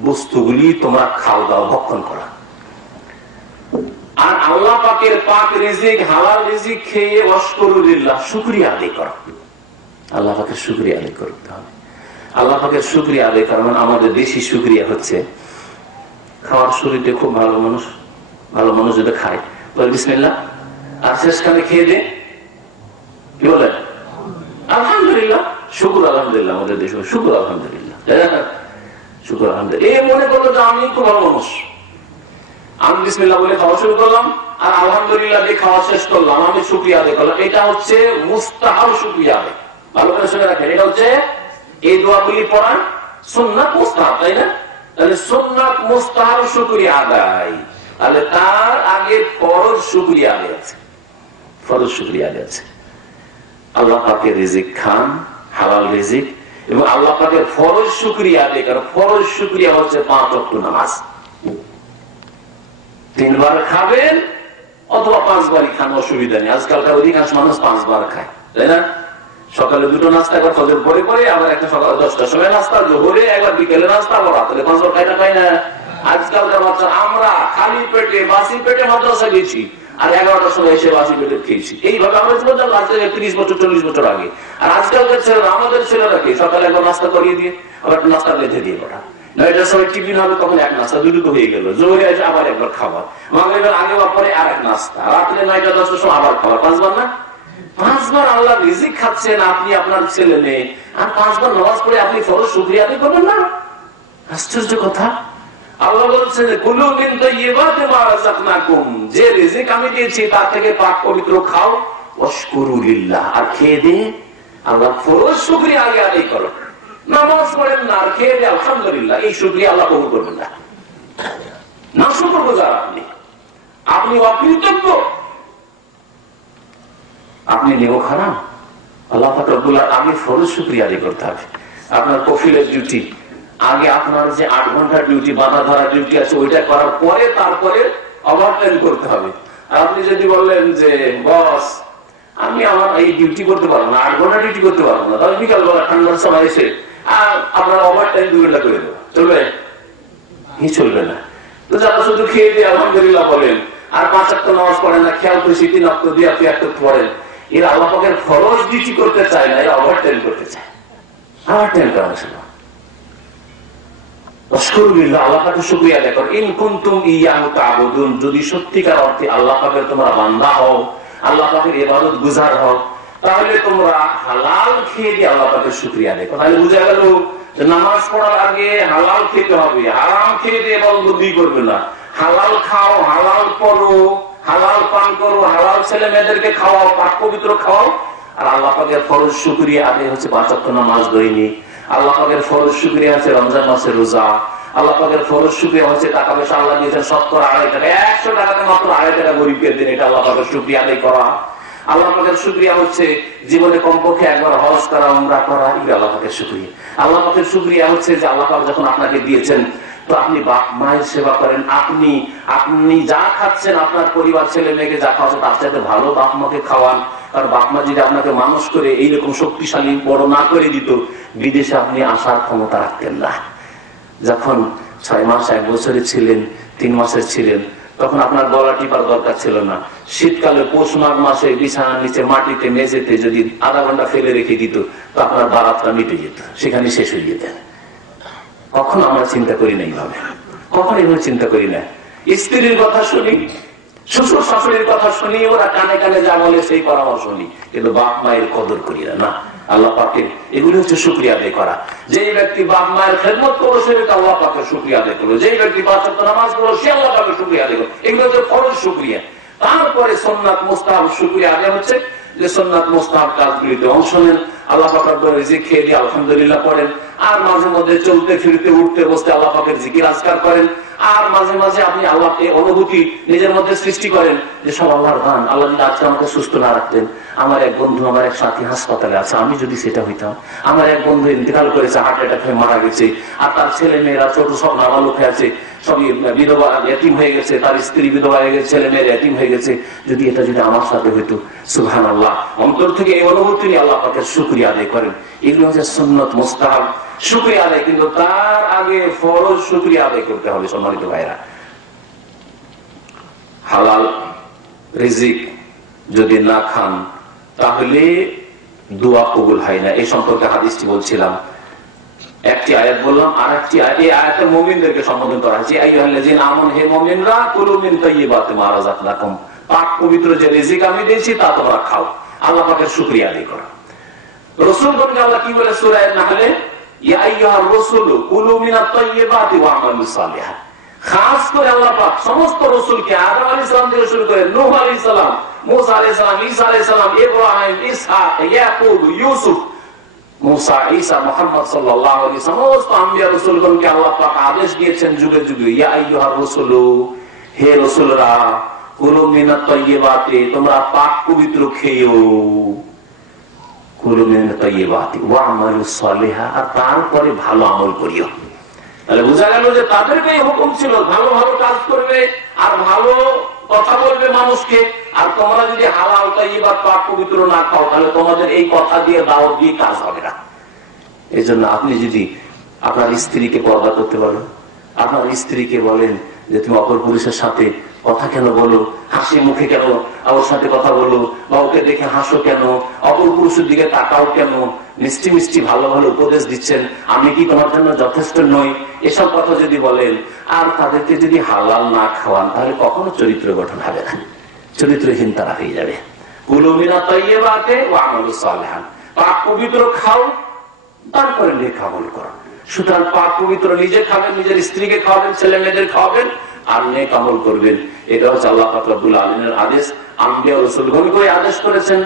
বস্তুগুলি তোমরা খাও, দাও, ভক্ষণ করো। আর আল্লাহ পাকের পাক রিজিক, হালাল রিজিক খেয়ে ওয়াশকুরুলিল্লাহ, শুকরিয়া আদায় করো। আল্লাহ পাকের শুকরিয়া আদায় করতে হবে। আল্লাহ পাকের শুকরিয়া আদায় করা মানে আমাদের দেশি শুকরিয়া হচ্ছে খাওয়ার শরীরে খুব ভালো মানুষ যদি খায় বলে বিসমিল্লাহ, আর শেষখানে খেয়ে দে কি বলে আলহামদুলিল্লাহ, শুকুর আলহামদুলিল্লাহ। আমাদের দেশে শুকুর আলহামদুলিল্লাহ, শুকুর আলহামদুলিল্লাহ। এই মনে করলো যে আমি খুব ভালো মানুষ, আমি বিসমিল্লাহ বলে খাওয়া শুরু করলাম আর আলহামদুলিল্লাহ দিয়ে খাওয়া শেষ করলাম, আমি শুকরিয়া আদায় করলাম। এটা হচ্ছে মুস্তাহাব শুকরিয়া আদায়। ভালো করে শুনে রাখেন, এটা হচ্ছে এই দোয়াগুলি পড়া সুন্নাত মুস্তাহাব, তাই না? তাহলে সুন্নাত মুস্তাহাব শুকরিয়া আদায়, তাহলে তার আগে ফরজ শুকরিয়া আদায় আছে, ফরজ শুকরিয়া আদায় আছে। আল্লাহ পাকের রিজিক খান, হালাল রিজিক, এবং আল্লাহ পাকের ফরজ শুকরিয়া আদায় করেন। ফরজ শুকরিয়া হচ্ছে 5 ওয়াক্ত নামাজ, 3 বার খাবেন অথবা 5 বারই খান, অসুবিধা নেই। আজকালকার অধিকাংশ মানুষ 5 বার খায়, তাই না? সকালে 2টো নাস্তা, একবার ফজর পরে পরে, আবার একটা সকালে 10টার সময় নাস্তা, জোহরে একবার, বিকেলে নাস্তা, আবার রাতে 5 বার খাই না, খাই না। আজকালকার বাচ্চা, আমরা খালি পেটে বাসি পেটে মাদ্রাসা গেছি আর 11টার সময় এসে বাসি পেটে খেয়েছি। এইভাবে আমরা 30 বছর 40 বছর আগে। আর আজকালকার ছেলেরা, আমাদের ছেলেরা কি সকালে একবার নাস্তা করিয়ে দিয়ে আবার একটা নাস্তা বেঁধে দিয়ে পড়া, 9টার সময় টিফিন হবে, তখন এক নাস্তা, 2 তো হয়ে গেল। জোহরে এসে আবার একবার খাবার, মাগরিবের আগে বা পরে আর এক নাস্তা, রাত্রে 9টা 10টার সময় আবার খাবার। 5 বার না? 5 বার আল্লাহ রিজিক খাচ্ছেন আপনি, আপনার ছেলে মেয়ে, আর 5 বার নামাজ পড়ে আপনি ফরজ শুকরিয়া আদায় করবেন না? আশ্চর্য কথা। আল্লাহ বলছেন কুলু মিন তাইয়্যিবাতি মা রাযাকনাকুম, যে রিজিক আমি দিয়েছি তার থেকে পাক পবিত্র খাও, ওয়াশকুরুলিল্লাহ, আর খেয়ে দিয়ে আল্লাহ ফরজ শুকরিয়া আগে আদায় করো। নামাজ পড়েন না আর খেয়ে দিয়ে আলহামদুলিল্লাহ, এই শুকরিয়া আল্লাহ কবুল করবেন না। না শুকরগুজার আপনি অকৃতজ্ঞ, আপনি নেও খারাপ। আল্লাহ পাক রব্বুল আলামিন ফরজ শুকরিয়া আদায় করতে হবে। আপনার কফিলের ডিউটি, আগে আপনার যে 8 ঘন্টার ডিউটি, বাধা ধরা ডিউটি আছে, ওইটা করার পরে তারপরে ওভারটাইম করতে হবে। আর আপনি যদি বললেন যে বস আমি আমার এই ডিউটি করতে পারবো না, 8 ঘন্টা ডিউটি করতে পারবো না, তাহলে বিকালবেলা ঠান্ডার সময় এসে আপনার ওভারটাইম 2 ঘন্টা করে দেবো, চলবে? চলবে না। তো যারা শুধু খেয়ে দিয়ে আলহামদুলিল্লাহ বলেন আর 5 ওয়াক্ত নামাজ পড়েন না, খেয়াল করে 3 ওয়াক্ত 2 ওয়াক্ত 1 ওয়াক্ত পড়েন, এরা আল্লাহ পাকের ফরজ ডিউটি করতে চায় না, এরা ওভারটাইম করতে চায়। ওভারটাইম করা ছিল। আল্লাহ পাকের শুকরিয়া আদায় করো। ইন কুনতুম ইয়াহু তা'বুদুন, যদি সত্যিকার অর্থে আল্লাহ পাকের তোমরা বান্দা হও, আল্লাহ পাকের ইবাদত গুজার হও, তাহলে তোমরা হালাল খেয়ে দিয়ে আল্লাহ পাকের শুকরিয়া আদায় করো। তাহলে বুঝা গেল যে নামাজ পড়ার আগে হালাল খেতে হবে, হারাম খেয়ে দিয়ে বলবি করবে না। হালাল খাও, হালাল পড়ো, হালাল পান করো, হালাল ছেলে মেয়েদেরকে খাওয়াও, পাক পবিত্র খাওয়াও। আর আল্লাহ পাকের ফরজ শুকরিয়া আদায় হচ্ছে 5 ওয়াক্ত নামাজ দৈনিক। আল্লাহ পাকের ফরজ শুকরিয়া হচ্ছে রমজান মাসের রোজা। আল্লাহ পাকের ফরজ শুকরিয়া হচ্ছে টাকা পয়সা আল্লাহ দিয়েছেন 70 2.5 টাকা, 100 টাকাতে মাত্র 2.5 টাকা গরিবকে দিন, এটা আল্লাহ পাকের শুকরিয়া আদায় করা। আল্লাহ পাকের শুকরিয়া হচ্ছে জীবনে কমপক্ষে একবার হজ করা, উমরা করা, এটা আল্লাহ পাকের শুকরিয়া। আল্লাহ পাকের শুকরিয়া হচ্ছে যে আল্লাহ পাক যখন আপনাকে দিয়েছেন তো আপনি বাপ মায়ের সেবা করেন, আপনি যা খাচ্ছেন, আপনার পরিবার ছেলে মেয়েকে যা খাওয়াচ্ছে তার চাইতে ভালো বাপ মাকে খাওয়ান। কারণ বাপ মা যদি আপনাকে মানুষ করে এইরকম শক্তিশালী বড় না করে দিত, বিদেশে আপনি আসার ক্ষমতা রাখতেন না। যখন 6 মাস 1 বছরের ছিলেন, 3 মাসের ছিলেন, তখন আপনার গলা টিপার দরকার ছিল না। শীতকালে পৌষ মাঘ মাসে বিছানার নিচে মাটিতে মেঝেতে যদি আধা ঘন্টা ফেলে রেখে দিত তো আপনার বারাতটা মিটে যেত, সেখানে শেষ হয়ে যেতেন। কখনো আমরা চিন্তা করি না এইভাবে, কখনো এভাবে চিন্তা করি না। স্ত্রীর কথা শুনি, শ্বশুর শাশুড়ির কথা শুনি, ওরা কানে কানে যা বলে সেই পরামর্শ শুনি, কিন্তু বাপ মায়ের কদর করি না। আল্লাহ পাকের এগুলি হচ্ছে শুকরিয়া আদায় করা। যেই ব্যক্তি বাপ মায়ের খেদমত করলো সে আল্লাহ পাকের শুকরিয়া আদায় করলো। যেই ব্যক্তি 5 ওয়াক্ত নামাজ পড়লো সে আল্লাহ পাকের শুকরিয়া আদায় করলো। এগুলো হচ্ছে ফরজ শুকরিয়া। তারপরে সুন্নাত মুস্তাহাব শুকরিয়া আদায় হচ্ছে যে সুন্নাত মুস্তাহাব কাজগুলিতে অংশ নেন, আল্লাহ পাকের রিজিক খেয়ে দিয়ে আলহামদুলিল্লাহ পড়েন, আর মাঝে মধ্যে চলতে ফিরতে উঠতে বসতে আল্লাহ পাকের জিকির আজকার করেন, আর মাঝে মাঝে আপনি আল্লাহকে অনুভূতি নিজের মধ্যে সৃষ্টি করেন যে সব আল্লাহর দান। আল্লাহ যদি আজকে আমাকে সুস্থ না রাখতেন, আমার এক বন্ধু, আমার এক সাথী হাসপাতালে আছে, আমি যদি সেটা হইতাম, আমার এক বন্ধু ইন্তেকাল করেছে, হার্ট অ্যাটাক হয়ে মারা গেছে, আর তার ছেলে মেয়েরা ছোট সব নাবালক হয়ে আছে, সবই বিধবা এতিম হয়ে গেছে, তার স্ত্রী বিধবা হয়ে গেছে, ছেলে মেয়ের এতিম হয়ে গেছে, যদি এটা যদি আমার সাথে হইতো, সুবহানাল্লাহ। অন্তর থেকে এই অনুভূতি নিয়ে আল্লাহ পাকের শুকরিয়া আদায় করেন। এগুলো হচ্ছে সুন্নত মুস্তাহাব শুকরিয়া আদায়, কিন্তু তার আগে ফরজ শুকরিয়া আদায় করতে হবে। সম্মানিত ভাইরা, হালাল রিজিক যদি না খান তাহলে দোয়া কবুল হয় না। এই সম্পর্কে হাদিসটি বলছিলাম, একটি আয়াত বললাম, আর একটি এই আয়াতে মুমিনদেরকে সম্বোধন করা হয়েছে, আইয়ুহাল্লাযীনা আমানু, হে মুমিনরা, কুলু মিন তাইয়্যিবাতি মা রাযাকনাকুম, পাক পবিত্র যে রিজিক আমি দিয়েছি তা তোমরা খাও। আল্লাহ পাকের শুকরিয়া আদায় করো। রাসূলগণকে আল্লাহ কি বলে সূরা নাহলে, ইয়া আইয়ুহার রাসূলু কুলু মিনাত তাইয়্যিবাতি ওয়া আমালু সালিহা। খাস করে আল্লাহ পাক সমস্ত রাসূলকে, আদম আলাইহিস সালাম থেকে শুরু করে নূহ আলাইহিস সালাম, মুসা আলাইহিস সালাম, ঈসা আলাইহিস সালাম, ইব্রাহিম, ইসহাক, ইয়াকুব, ইউসুফ, মুসা, ঈসা, মুহাম্মদ সাল্লাল্লাহু আলাইহি ওয়াসাল্লাম, সমস্ত আম্বিয়া রাসূলগণকে আল্লাহ পাক আদেশ দিয়েছেন যুগে যুগে, ইয়া আইয়ুহার রাসূলু, হে রাসূলরা, কুলু মিনাত তাইয়্যিবাতি, তোমরা পাক পবিত্র খেও, কুলু মিনাত তাইয়্যিবাতি ওয়া আমালু সালিহা, আর তারপরে ভালো আমল করিও। তাহলে বোঝা গেল যে তাদেরকে এই হুকুম ছিল ভালো ভালো কাজ করবে আর ভালো কথা বলবে মানুষকে। আর তোমরা যদি হালাল তাইয়্যিবাত পাক পবিত্র না খাও তাহলে তোমাদের এই কথা দিয়ে দাওয়াত দিয়ে কাজ হবে না। এই জন্য আপনি যদি আপনার স্ত্রীকে পর্দা করতে বলেন, আপনার স্ত্রীকে বলেন যে তুমি অপর পুরুষের সাথে কথা কেন বলো, হাসি মুখে কেন ওর সাথে কথা বলো, বা ওকে দেখে হাসো কেন, অপর পুরুষের দিকে তাকাও কেন, মিষ্টি মিষ্টি ভালো ভালো উপদেশ দিচ্ছেন, আমি কি তোমার জন্য যথেষ্ট নই, এসব কথা যদি বলেন আর তাদেরকে যদি হালাল না খাওয়ান তাহলে কখনো চরিত্র গঠন হবে না, চরিত্রহীন তারা হয়ে যাবে। কুলু মিনাত তাইয়্যিবাতি ওয়া আমালু সালিহান, পাক পবিত্র খাও তারপরে নেক আমল করো। সুতরাং পাক পবিত্র নিজে খাবেন, নিজের স্ত্রীকে খাওয়াবেন, ছেলে মেয়েদের খাওয়াবেন, আর নেক আমল করবেন। এটা হচ্ছে আল্লাহ পাক রব্বুল আলামিনের আদেশ। আম্বিয়া রাসূলগণকে আদেশ করেছেন,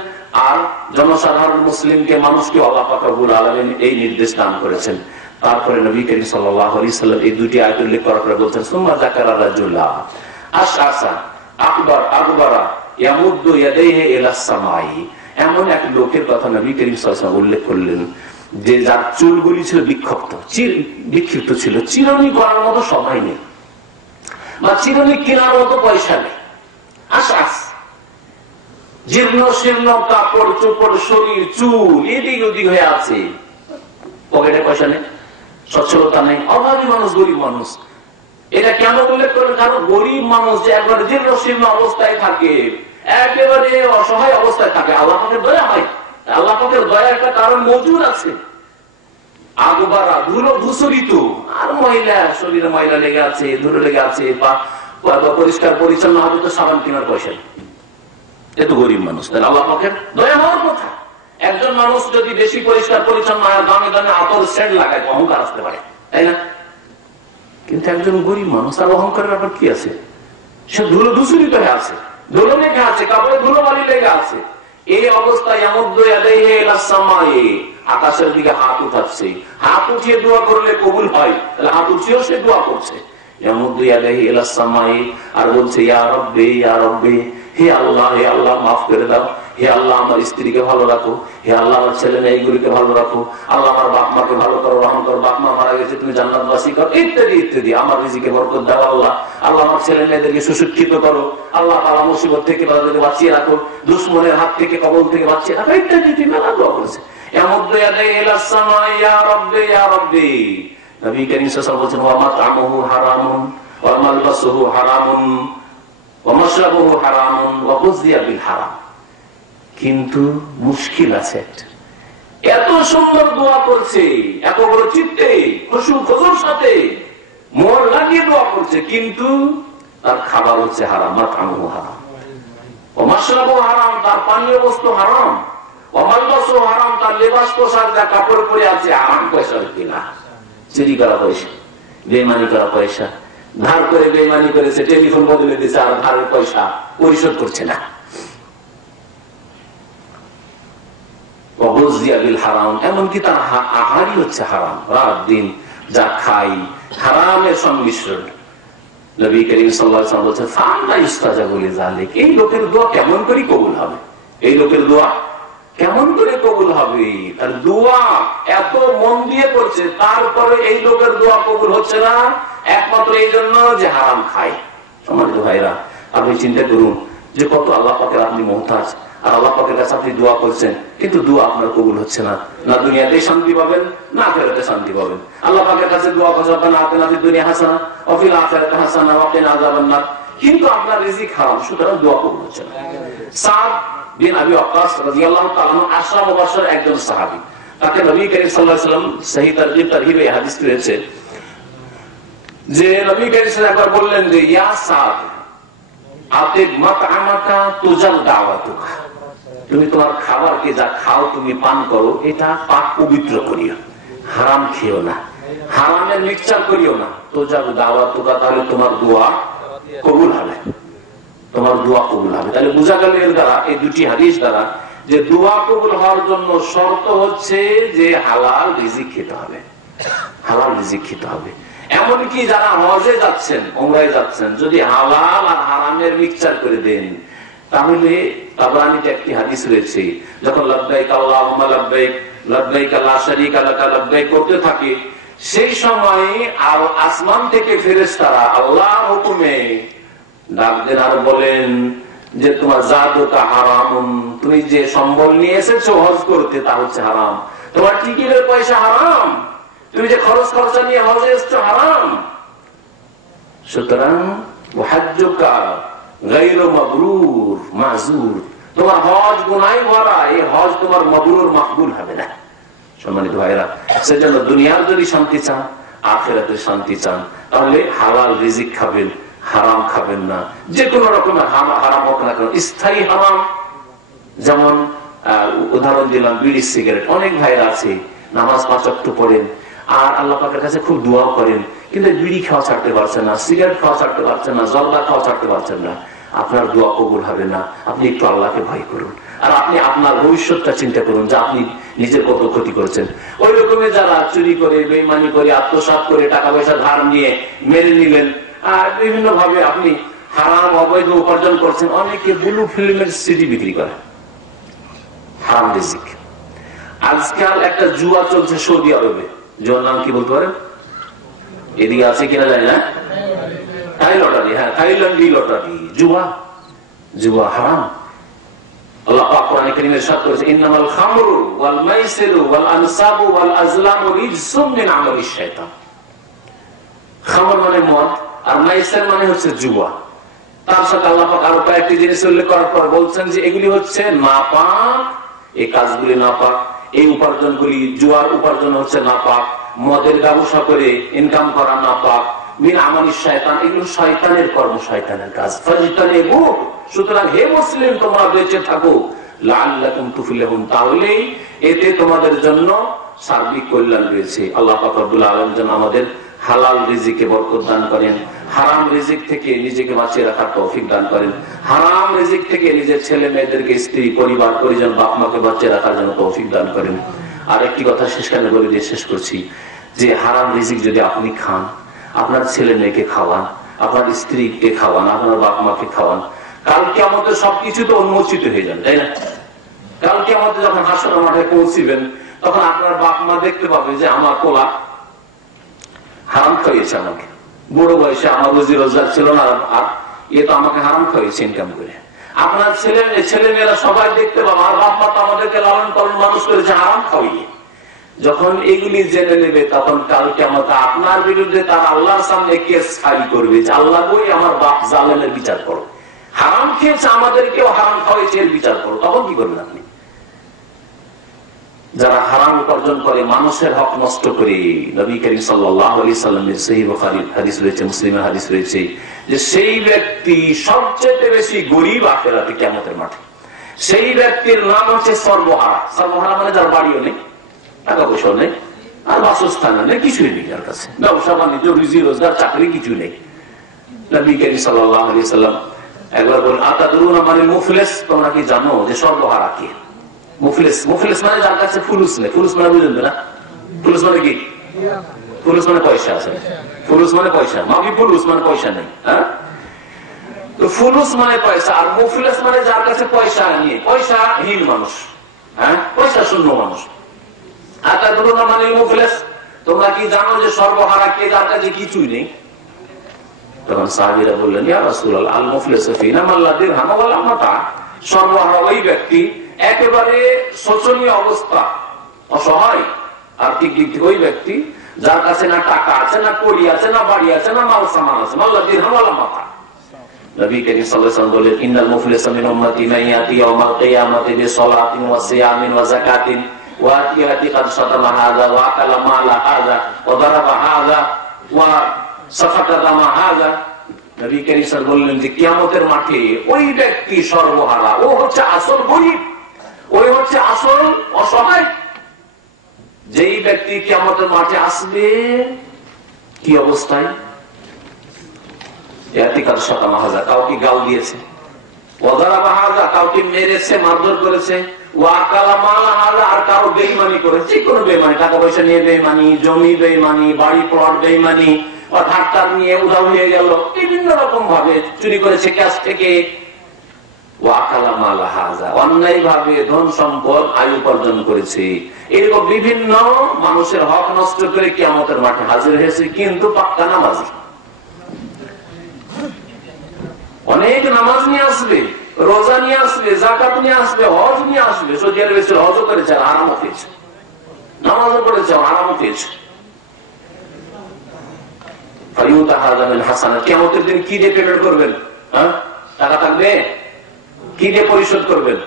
আর জনসাধারণ মুসলিমকে, মানুষকে আল্লাহ পাক রব্বুল আলামিন এই নির্দেশ দান করেছেন। তারপরে নবী করিম সাল্লাল্লাহু আলাইহি সাল্লাম এই দুটি আয়াত উল্লেখ করার পরে বলছেন, সুম্মা যাকারা রাজুলা আশআসা আকবরা ইয়ামুদ্দু ইয়াদাইহি ইলাস সামাই, এমন এক লোকের কথা নবী করিম সাল্লাল্লাহু আলাইহি ওয়াসাল্লাম উল্লেখ করলেন যে যার চুলগুলি ছিল বিক্ষিপ্ত ছিল, চিরুনি করার মতো সময় নেই বা চিরুনি কেনার মতো পয়সা নেই, আশ্বাস জীর্ণ শীর্ণ কাপড় চোপড় শরীর চুল এদিক ওদিক হয়ে আছে, পকেটে পয়সা নেই, সচ্ছলতা নেই, অভাবী মানুষ, গরিব মানুষ। এটা কেন উল্লেখ করেন? কারণ গরিব মানুষ যে একবারে জীর্ণ শীর্ণ অবস্থায় থাকে, একেবারে অসহায় অবস্থায় থাকে, আল্লাহ পাকের দয়া হয়। আল্লাহ পাকের দয়া একটা কারণ মজুর আছে, আগবারা ধুলো ধূসরিত, আর মহিলা শরীরে ময়লা লেগে আছে, ধুলো লেগে আছে, পরিষ্কার পরিচ্ছন্ন হবে তো সাবান কেনার পয়সা নেই, এ তো গরিব মানুষ। তাহলে আল্লাহ পাকের দয়া হওয়ার কথা। একজন মানুষ যদি বেশি পরিষ্কার পরিচ্ছন্ন হয়, দামে দামে আতর সেন্ট লাগায়, অহংকার আসতে পারে, তাই না? কিন্তু একজন গরিব মানুষ, তার অহংকারের ব্যাপার কি আছে? সে ধুলো ধূসরিত হয়ে আছে, ধুলো লেগে আছে, কাপড়ে ধুলো বালি লেগে আছে। এই অবস্থায় আকাশের দিকে হাত উঠাচ্ছে, হাত উঠিয়ে দোয়া করলে কবুল হয়, তাহলে হাত উঠিয়েও সে দোয়া করছে, আর বলছে ইয়া রব্বি ইয়া রব্বি, হে আল্লাহ, হে আল্লাহ মাফ করে দাও, হে আল্লাহ আমার স্ত্রীকে ভালো রাখো, হে আল্লাহ আমার ছেলে মেয়েগুলিকে ভালো রাখো, আল্লাহ আমার বাপ মাকে ভালো করো, রহম করো, বাপ মা মারা গেছে তুমি জান্নাতবাসী করো, ইত্যাদি ইত্যাদি। আমার রিজিকে বরকত দাও আল্লাহ, আল্লাহ আমার ছেলে মেয়েদেরকে সুশিক্ষিত করো, আল্লাহ তাআলা মুসিবত থেকে তাদেরকে বাঁচিয়ে রাখো, দুশমনের হাত থেকে কবল থেকে বাঁচিয়ে রাখো, ইত্যাদি মেলা দোয়া করেছে। এমদ্দু ইয়াদাইহি ইলাস সামাই ইয়া রাব্বি ইয়া রাব্বি। নবী করিম সাল্লাল্লাহু আলাইহি ওয়াসাল্লাম বলেছেন ওয়া মাতআমুহু হারামুন ওয়া মালবাসুহু হারামুন ওয়া মাশরাবুহু হারামুন ওয়া গুযিয়া বিল হারাম। কিন্তু মুশকিল আছে একটা, এত সুন্দর দোয়া করছে, এত বড় চিত্তে খুশু খুজুর সাথে মন লাগিয়ে দোয়া করছে, কিন্তু তার খাবার হচ্ছে হারাম, মাতআমুহু হারাম ওয়া মাশরাবুহু হারাম, তার পানীয় বস্তু হারাম, ওয়া মালবাসুহু হারাম, তার লেবাস পোশাক যা কাপড় পরে আছে হারাম পয়সার কিনা, চুরি করা পয়সা, বেঈমানি করা পয়সা, ধার করে বেঈমানি করেছে, টেলিফোন বদলে দিয়েছে, আর ধারের পয়সা পরিশোধ করছে না। হারাম, এমনকি তার আহারই হচ্ছে হারাম, রাত দিন যা খাই হারামের সংমিশ্রণ। নবী করিম সাল্লাল্লাহু আলাইহি ওয়াসাল্লাম বলেছেন ফাআন্না ইস্তাজাবু লিযালিক, এই লোকের দোয়া কেমন করে কবুল হবে? এই লোকের দোয়া কেমন করে কবুল হবে? তার দোয়া এত মন দিয়ে করছে, তারপরে এই লোকের দোয়া কবুল হচ্ছে না, একমাত্র এই জন্য যে হারাম খায়। সম্মানিত ভাইরা, আপনি চিন্তা করুন যে কত আল্লাহ পাকের আপনি মুহতাজ, আর আল্লাহ পাকের কাছে আপনি দোয়া করছেন, কিন্তু দোয়া আপনার কবুল হচ্ছে না, না দুনিয়াতে শান্তি পাবেন না আখিরাতে শান্তি পাবেন। আল্লাহ পাকের কাছে দোয়া করছেন আতিনা ফিদ দুনিয়া হাসানা ওয়া ফিল আখিরাতি হাসানা ওয়া কিনা আযাবান্নার, কিন্তু আপনার রিজিক হারাম, সুতরাং দোয়া কবুল হচ্ছে না। সাদ বিন আবি ওয়াক্কাস রাদিয়াল্লাহু তাআলা আনহু আশরা মুবাশশির একজন সাহাবী, তাকে নবী করিম সাল্লাল্লাহু আলাইহি ওয়াসাল্লাম সহিহ তারগিব তারহিবে এই হাদিস রয়েছে যে নবী করিম সাল্লাল্লাহু একবার বললেন যে ইয়া সাদ আতিব মাতআমাকা তুজাল দাওয়াতুকা, তুমি তোমার খাবারকে যা খাও তুমি পান করো, এটা পাক পবিত্র করিও, হারাম খেও না, হারামের মিক্সচার করিও না, তুজাল দাওয়াতুকা, তাহলে তোমার দোয়া কবুল হবে, তোমার দোয়া কবুল হবে। তাহলে বোঝা গেল এর দ্বারা, এই দুটি হাদিস দ্বারা, যে দোয়া কবুল হওয়ার জন্য শর্ত হচ্ছে যে হালাল রিজিক খেতে হবে, হালাল রিজিক খেতে হবে। এমনকি যারা হজে যাচ্ছেন, উমরায় যাচ্ছেন, যদি হালাল আর হারামের মিক্সচার করে দেন, তাহলে তাবরানীতে একটি হাদিস রয়েছে, যখন লাব্বাইক আল্লাহুম্মা লাব্বাইক লাব্বাইক লা শারীকা লাকা লাব্বাইক করতে থাকে, সেই সময় আর আসমান থেকে ফেরেশতারা আল্লাহর হুকুমে ডাক দেন আর বলেন যে তোমার জাদুকা হারাম, তুমি যে সম্বল নিয়ে এসেছো হজ করতে তা হচ্ছে হারাম, তোমার টিকিটের পয়সা হারাম, তুমি যে খরচ খরচা নিয়ে হজে এসছো হারাম, সুতরাং ওয়াহজ্জুকা গায়রু মাবরুর মাজুর, তোমার হজ গুনাহে ভরা, এই হজ তোমার মাবরুর মাকবুল হবে না। সম্মানিত ভাইরা, সেজন্য দুনিয়ার যদি শান্তি চান, আখিরাতের শান্তি চান, তাহলে হালাল রিজিক খাবেন, হারাম খাবেন না। যে কোনো রকমের হারাম হোক না কেন, স্থায়ী হারাম, যেমন উদাহরণ দিলাম বিড়ি সিগারেট। অনেক ভাইরা আছে নামাজ 5 ওয়াক্ত পড়েন আর আল্লাহ পাকের কাছে খুব দোয়া করেন, কিন্তু বিড়ি খাওয়া ছাড়তে পারছেন না, সিগারেট খাওয়া ছাড়তে পারছেন না, জর্দা খাওয়া ছাড়তে পারছেন না, আপনার দোয়া কবুল হবে না। আপনি একটু আল্লাহকে ভয় করুন, আর আপনি আপনার ভবিষ্যৎটা চিন্তা করুন যে আপনি নিজের কত ক্ষতি করছেন। ওই রকমের যারা চুরি করে, বেঈমানি করে, আত্মসাৎ করে, টাকা পয়সা ধার নিয়ে মেরে নিলেন, আর বিভিন্ন ভাবে আপনি হারাম অবৈধ উপার্জন করছেন। অনেকে ব্লু ফিল্মের সিডি বিক্রি করে, হারাম রিজিক। আজকাল একটা জুয়া চলছে সৌদি আরবে, জুয়ার নাম কি বলতে পারেন? এদিকে আছে কিনা জানি না। থাই লটারি, হ্যাঁ থাইল্যান্ডি লটারি, জুয়া, জুয়া হারাম। আল্লাহ পাক কোরআনে কারীমে ইরশাদ করেছে, ইন্নামাল খামরু ওয়াল মাইসিরু ওয়াল আনসাবু ওয়াল আজলামু রিজসুম মিন আমালিশ শাইতান। খামর মানে মদ, আর মাইসির মানে হচ্ছে জুয়া। তার সাথে আল্লাহ পাক আরো কয়েকটি জিনিস উল্লেখ করার পর বলছেন যে এগুলি হচ্ছে নাপাক, এই কাজগুলি নাপাক, এই উপার্জনগুলি, জুয়ার উপার্জন হচ্ছে নাপাক, মদের ব্যবসা করে ইনকাম করা নাপাক, মিন আমালিশ শায়তান, এগুলো শয়তানের কর্ম, শয়তানের কাজ। ফাজতানিবু, সুতরাং হে মুসলিম তোমরা বেঁচে থাকো, লাআল্লাকুম তুফলিহুন, তাহলে এতে তোমাদের জন্য সার্বিক কল্যাণ রয়েছে। আল্লাহ পাক রব্বুল আলামিন যেন আমাদের হালাল রিজিকে বরকত দান করেন, হারাম রিজিক থেকে নিজেকে বাঁচিয়ে রাখার তৌফিক দান করেন, হারাম রিজিক থেকে নিজের ছেলে মেয়েদেরকে, স্ত্রী পরিবার পরিজন বাপ মাকে বাঁচিয়ে রাখার জন্য তৌফিক দান করেন। আর একটি কথা শেষখানে বলে দিয়ে শেষ করছি, যে হারাম রিজিক যদি আপনি খান, আপনার ছেলে মেয়েকে খাওয়ান, আপনার স্ত্রীকে খাওয়ান, আপনার বাপ মাকে খাওয়ান, কাল কিয়ামতে সবকিছু তো উন্মোচিত হয়ে যাবে, তাই না? কাল কিয়ামতে যখন হাসরের মাঠে পৌঁছিবেন, তখন আপনার বাপ মা দেখতে পাবে যে আমার পোলা হারাম খাইয়েছে আমাকে, বুড়ো বয়সে আমার রুজি রোজগার ছিল না, আর এ তো আমাকে হারাম খাইয়েছে ইনকাম করে। আপনার ছেলে মেয়েরা সবাই দেখতে পাবে আর বাপ মা তো আমাদেরকে লালন পালন মানুষ করেছে হারাম খাইয়ে। যখন এগুলি জেনে নেবে, তখন কাল কিয়ামতে আপনার বিরুদ্ধে তার আল্লাহর সামনে কেস ফাইল করবে যে আল্লাহ বই আমার বাপ জালেমের বিচার করো, হারাম খেয়েছে আমাদেরকেও হারাম খাওয়াইছে এর বিচার করো। তখন কি করবেন আপনি? যারা হারাম উপার্জন করে, মানুষের হক নষ্ট করে, নবী করিম সাল্লাল্লাহু আলাইহি সাল্লামের সহিহ বুখারীর হাদিস রয়েছে, মুসলিমের হাদিস রয়েছে যে সেই ব্যক্তি সবচেয়ে বেশি গরীব আখিরাতে কিয়ামতের মাঠে। সেই ব্যক্তির নাম হচ্ছে সর্বহারা। সর্বহারা মানে যার বাড়িও নেই, টাকা পয়সাও নেই, আর বাসস্থান নেই, কিছুই নেই, যার কাছে ব্যবসা বাণিজ্য রুজি রোজগার চাকরি কিছু নেই। নবী করিম সাল্লাল্লাহু আলাইহি সাল্লাম একবার বলেন, আতাদরুনা মানিল মুফলিস, তোমরা কি জানো যে সর্বহারা কে? মুফলিস, মুফলিস মানে যার কাছে ফুলুস নেই। ফুলুস মানে বুঝলেন না? ফুলুস মানে কি? ফুলুস মানে পয়সা আছে, ফুলুস মানে পয়সা, মাগি ফুলুস মানে পয়সা নেই। হ্যাঁ, তো ফুলুস মানে পয়সা, আর মুফলিস মানে যার কাছে পয়সা নেই, পয়সাহীন মানুষ, হ্যাঁ পয়সা শূন্য মানুষ। আতাদরুনা মানিল মুফলিস, তোমরা কি জানো যে সর্বহারা কে? যার কাছে কিছুই নেই। তখন সাহাবীরা বললেন, ইয়া রাসূলুল্লাহ, আল মুফলিসু ফিনা মান লা দিরহাম ওয়ালা মাতা। সর্বহারা ওই ব্যক্তি, একেবারে শোচনীয় অবস্থা, অসহায় আর্থিক দিক থেকে ওই ব্যক্তি যার কাছে না টাকা আছে, না কড়ি আছে, না বাড়ি আছে, না মাল সামান আছে। মান লা দিরহাম ওয়ালা মাতা। নবী করিম সাল্লাল্লাহু আলাইহি ওয়াসাল্লাম বলেন, ইন্নাল মুফলিসা মিন উম্মতি মান ইয়াতি ইয়াওমাল কিয়ামাতি বিসসালাতিন ওয়া সিয়ামিন ওয়া যাকাতিন ওয়া ইয়াতি কাদ সাতামা হাযা ওয়া আকালা মালা হাযা ওয়া দারাবা হাযা ওয়া সাফাকা দামা হাযা। নবী করিম সাল্লাল্লাহু আলাইহি ওয়াসাল্লাম বললেন যে কিয়ামতের মাঠে ওই ব্যক্তি সর্বহারা, ও হচ্ছে আসল গরীব, ওই হচ্ছে আসল অসহায়। যেই ব্যক্তি কিয়ামতের মাঠে আসবে কি অবস্থায়? কাউকে গাল দিয়েছে, কাউকে মেরেছে, মারধর করেছে, আর কারো বেইমানি করেছে, যে কোনো বেইমানি, টাকা পয়সা নিয়ে বেইমানি, জমি বেইমানি, বাড়ি প্লট বেইমানি, ধাক্কার নিয়ে উধাও হয়ে গেল, বিভিন্ন রকম ভাবে চুরি করেছে ক্যাশ থেকে, অন্যায় ভাবে ধন সম্পদ আয় উপার্জন করেছে। এরকম বিভিন্ন মানুষের হক নষ্ট করে কিয়ামতের মাঠে হাজির হয়েছে, কিন্তু পাক্কা নামাজি। অনেক নামাজ নিয়ে আসবে, রোজা নিয়ে আসবে, যাকাত নিয়ে আসবে, হজ নিয়ে আসবে। সৌদি আরবে হজও করেছে আর হারামও খেয়েছে, নামাজও করেছে আর হারামও খেয়েছে। কিয়ামতের দিন কি দিয়ে পেমেন্ট করবেন? হ্যাঁ, টাকা থাকবে, কি দিয়ে পরিশোধ করবেন?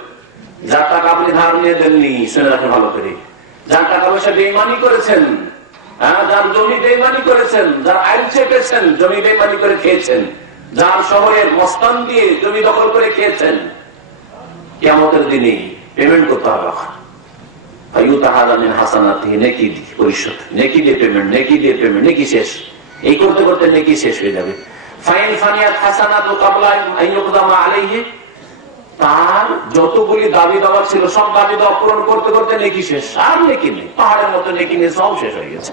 যার টাকা আপনি ধার নিয়ে দেননি, শুনে রাখেন ভালো করে, যার টাকা পয়সা বেইমানি করেছেন, হ্যাঁ, যার জমি বেইমানি করেছেন, যার আইন চেপেছেন, জমি বেইমানি করে খেয়েছেন, যার শহরের মস্তান দিয়ে জমি দখল করে খেয়েছেন, কিয়ামতের দিনে পেমেন্ট করতে হবে। নেকি দিয়ে পরিশোধ, নেকি দিয়ে পেমেন্ট, নেকি দিয়ে পেমেন্ট, নেকি শেষ। এই করতে করতে নেকি শেষ হয়ে যাবে। ফাইন ফানিয়াত হাসানাত ক্বাবলা আন ইউকদামা আলাইহি, তার যতগুলি দাবি দাওয়া ছিল সব দাবি দাওয়া পূরণ করতে করতে নেকি শেষ, আর নেকি নেই, পাহাড়ের মতো নেকি নেই, সব শেষ হয়ে গেছে।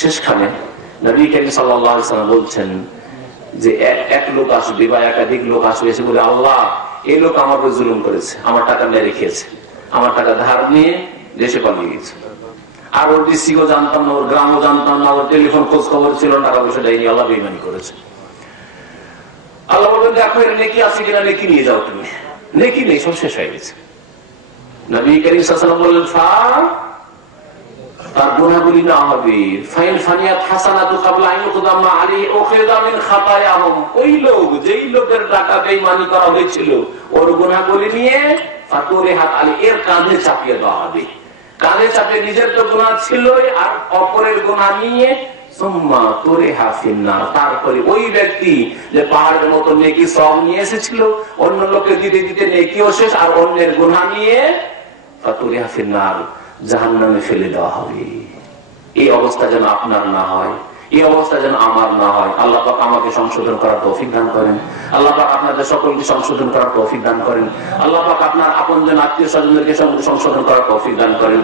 শেষখানে নবী করিম সাল্লাল্লাহু আলাইহি ওয়াসাল্লাম বলছেন যে এক লোক আসবে বা একাধিক লোক আসবে, এসে বলে, আল্লাহ এই লোক আমার উপর জুলুম করেছে, আমার টাকা মেরে খেয়েছে, আমার টাকা ধার নিয়ে দেশে পালিয়ে গেছে। আর ওর ডিস্ট্রিক্টও জানতাম না, ওর গ্রামও জানতাম না, ওর টেলিফোন খোঁজ খবর ছিল না, টাকা পয়সা দেয়নি, আল্লাহ বেঈমানি করেছে। আল্লাহ বলবেন দেখো এর নেকি আছে কিনা, নেকি নিয়ে যাও তুমি। নেকি নেই, সব শেষ হয়ে গেছে। নবী করিম সাল্লাল্লাহু আলাইহি ওয়াসাল্লাম বললেন তার গুনাহগুলি না হবে, ফাইন ফানিয়াত হাসানাতু ক্বাবলা আন ইউকদামা আলাইহি উখিযা মিন খাতায়াহুম, ওই লোক যেই লোকের টাকা বেঈমানি করা হয়েছিল ওর গুনাহগুলি নিয়ে ফাতুরিহাত আলী এর কাঁধে চাপিয়ে দেওয়া হবে। কাঁধে চাপিয়ে, নিজের তো গুনাহ ছিল আর অপরের গুনাহ নিয়ে সুম্মা তুরিহা ফিন্নার, তারপরে ওই ব্যক্তি যে পাহাড়ের মতো নেকি সব নিয়ে এসেছিল, অন্য লোকে দিতে দিতে নেকিও শেষ আর অন্যের গুনাহ নিয়ে ফাতুরিহা ফিন্নার, জাহান্নামে ফেলে দেওয়া হবে। এই অবস্থা যেন আপনার না হয়, এই অবস্থা যেন আমার না হয়। আল্লাহ পাক আমাকে সংশোধন করার তৌফিক দান করেন। আল্লাহ পাক আপনাদের সকলকে সংশোধন করার তৌফিক দান করেন। আল্লাহ পাক আপনার আপনজন আত্মীয় স্বজনদেরকে সংশোধন করার তৌফিক দান করেন।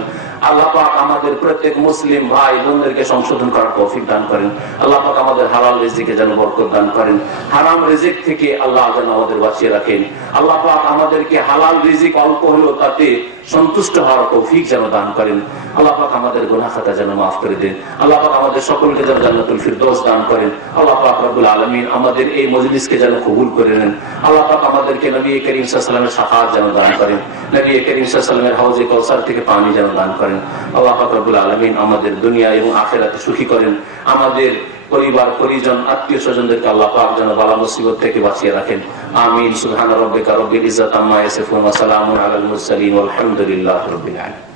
আল্লাহ পাক আমাদের প্রত্যেক মুসলিম ভাই বোনদেরকে সংশোধন করার তৌফিক দান করেন। আল্লাহ পাক আমাদের হালাল রিজিকে যেন বরকত দান করেন, হারাম রিজিক থেকে আল্লাহ যেন আমাদের বাঁচিয়ে রাখেন। আল্লাহ পাক আমাদেরকে হালাল রিজিক অল্প হলেও তাতে সন্তুষ্ট হওয়ার তৌফিক যেন দান করেন। আল্লাহ পাক আমাদের গুনাহ খাতা যেন মাফ করে দেন। আল্লাহ পাক আমাদের সকলকে যেন জান্নাতুল ফিরদৌস দান করেন। আল্লাহ পাক রব্বুল আলামিন আমাদের এই মজলিসকে যেন কবুল করে নেন। আল্লাহ পাক আমাদেরকে নবী করিম সাল্লাল্লাহু আলাইহি ওয়াসাল্লামের শাফাআত যেন দান করেন, নবী করিম সাল্লাল্লাহু আলাইহি ওয়াসাল্লামের হাউজে কাউসার থেকে পানি যেন দান করেন। আল্লাহ পাক রব্বুল আলামিন আমাদের দুনিয়া এবং আখিরাতে সুখী করেন। আমাদের পরিবার পরিজন আত্মীয় স্বজনদেরকে আল্লাহ পাক যেন বালা মুসিবত থেকে বাঁচিয়ে রাখেন। আমিন। সুবহান রাব্বিকা রব্বিল ইজ্জাতি আম্মা ইয়াসিফুন ওয়া সালামুন আলাল মুরসালিন ওয়ালহামদুলিল্লাহি রাব্বিল আলামিন।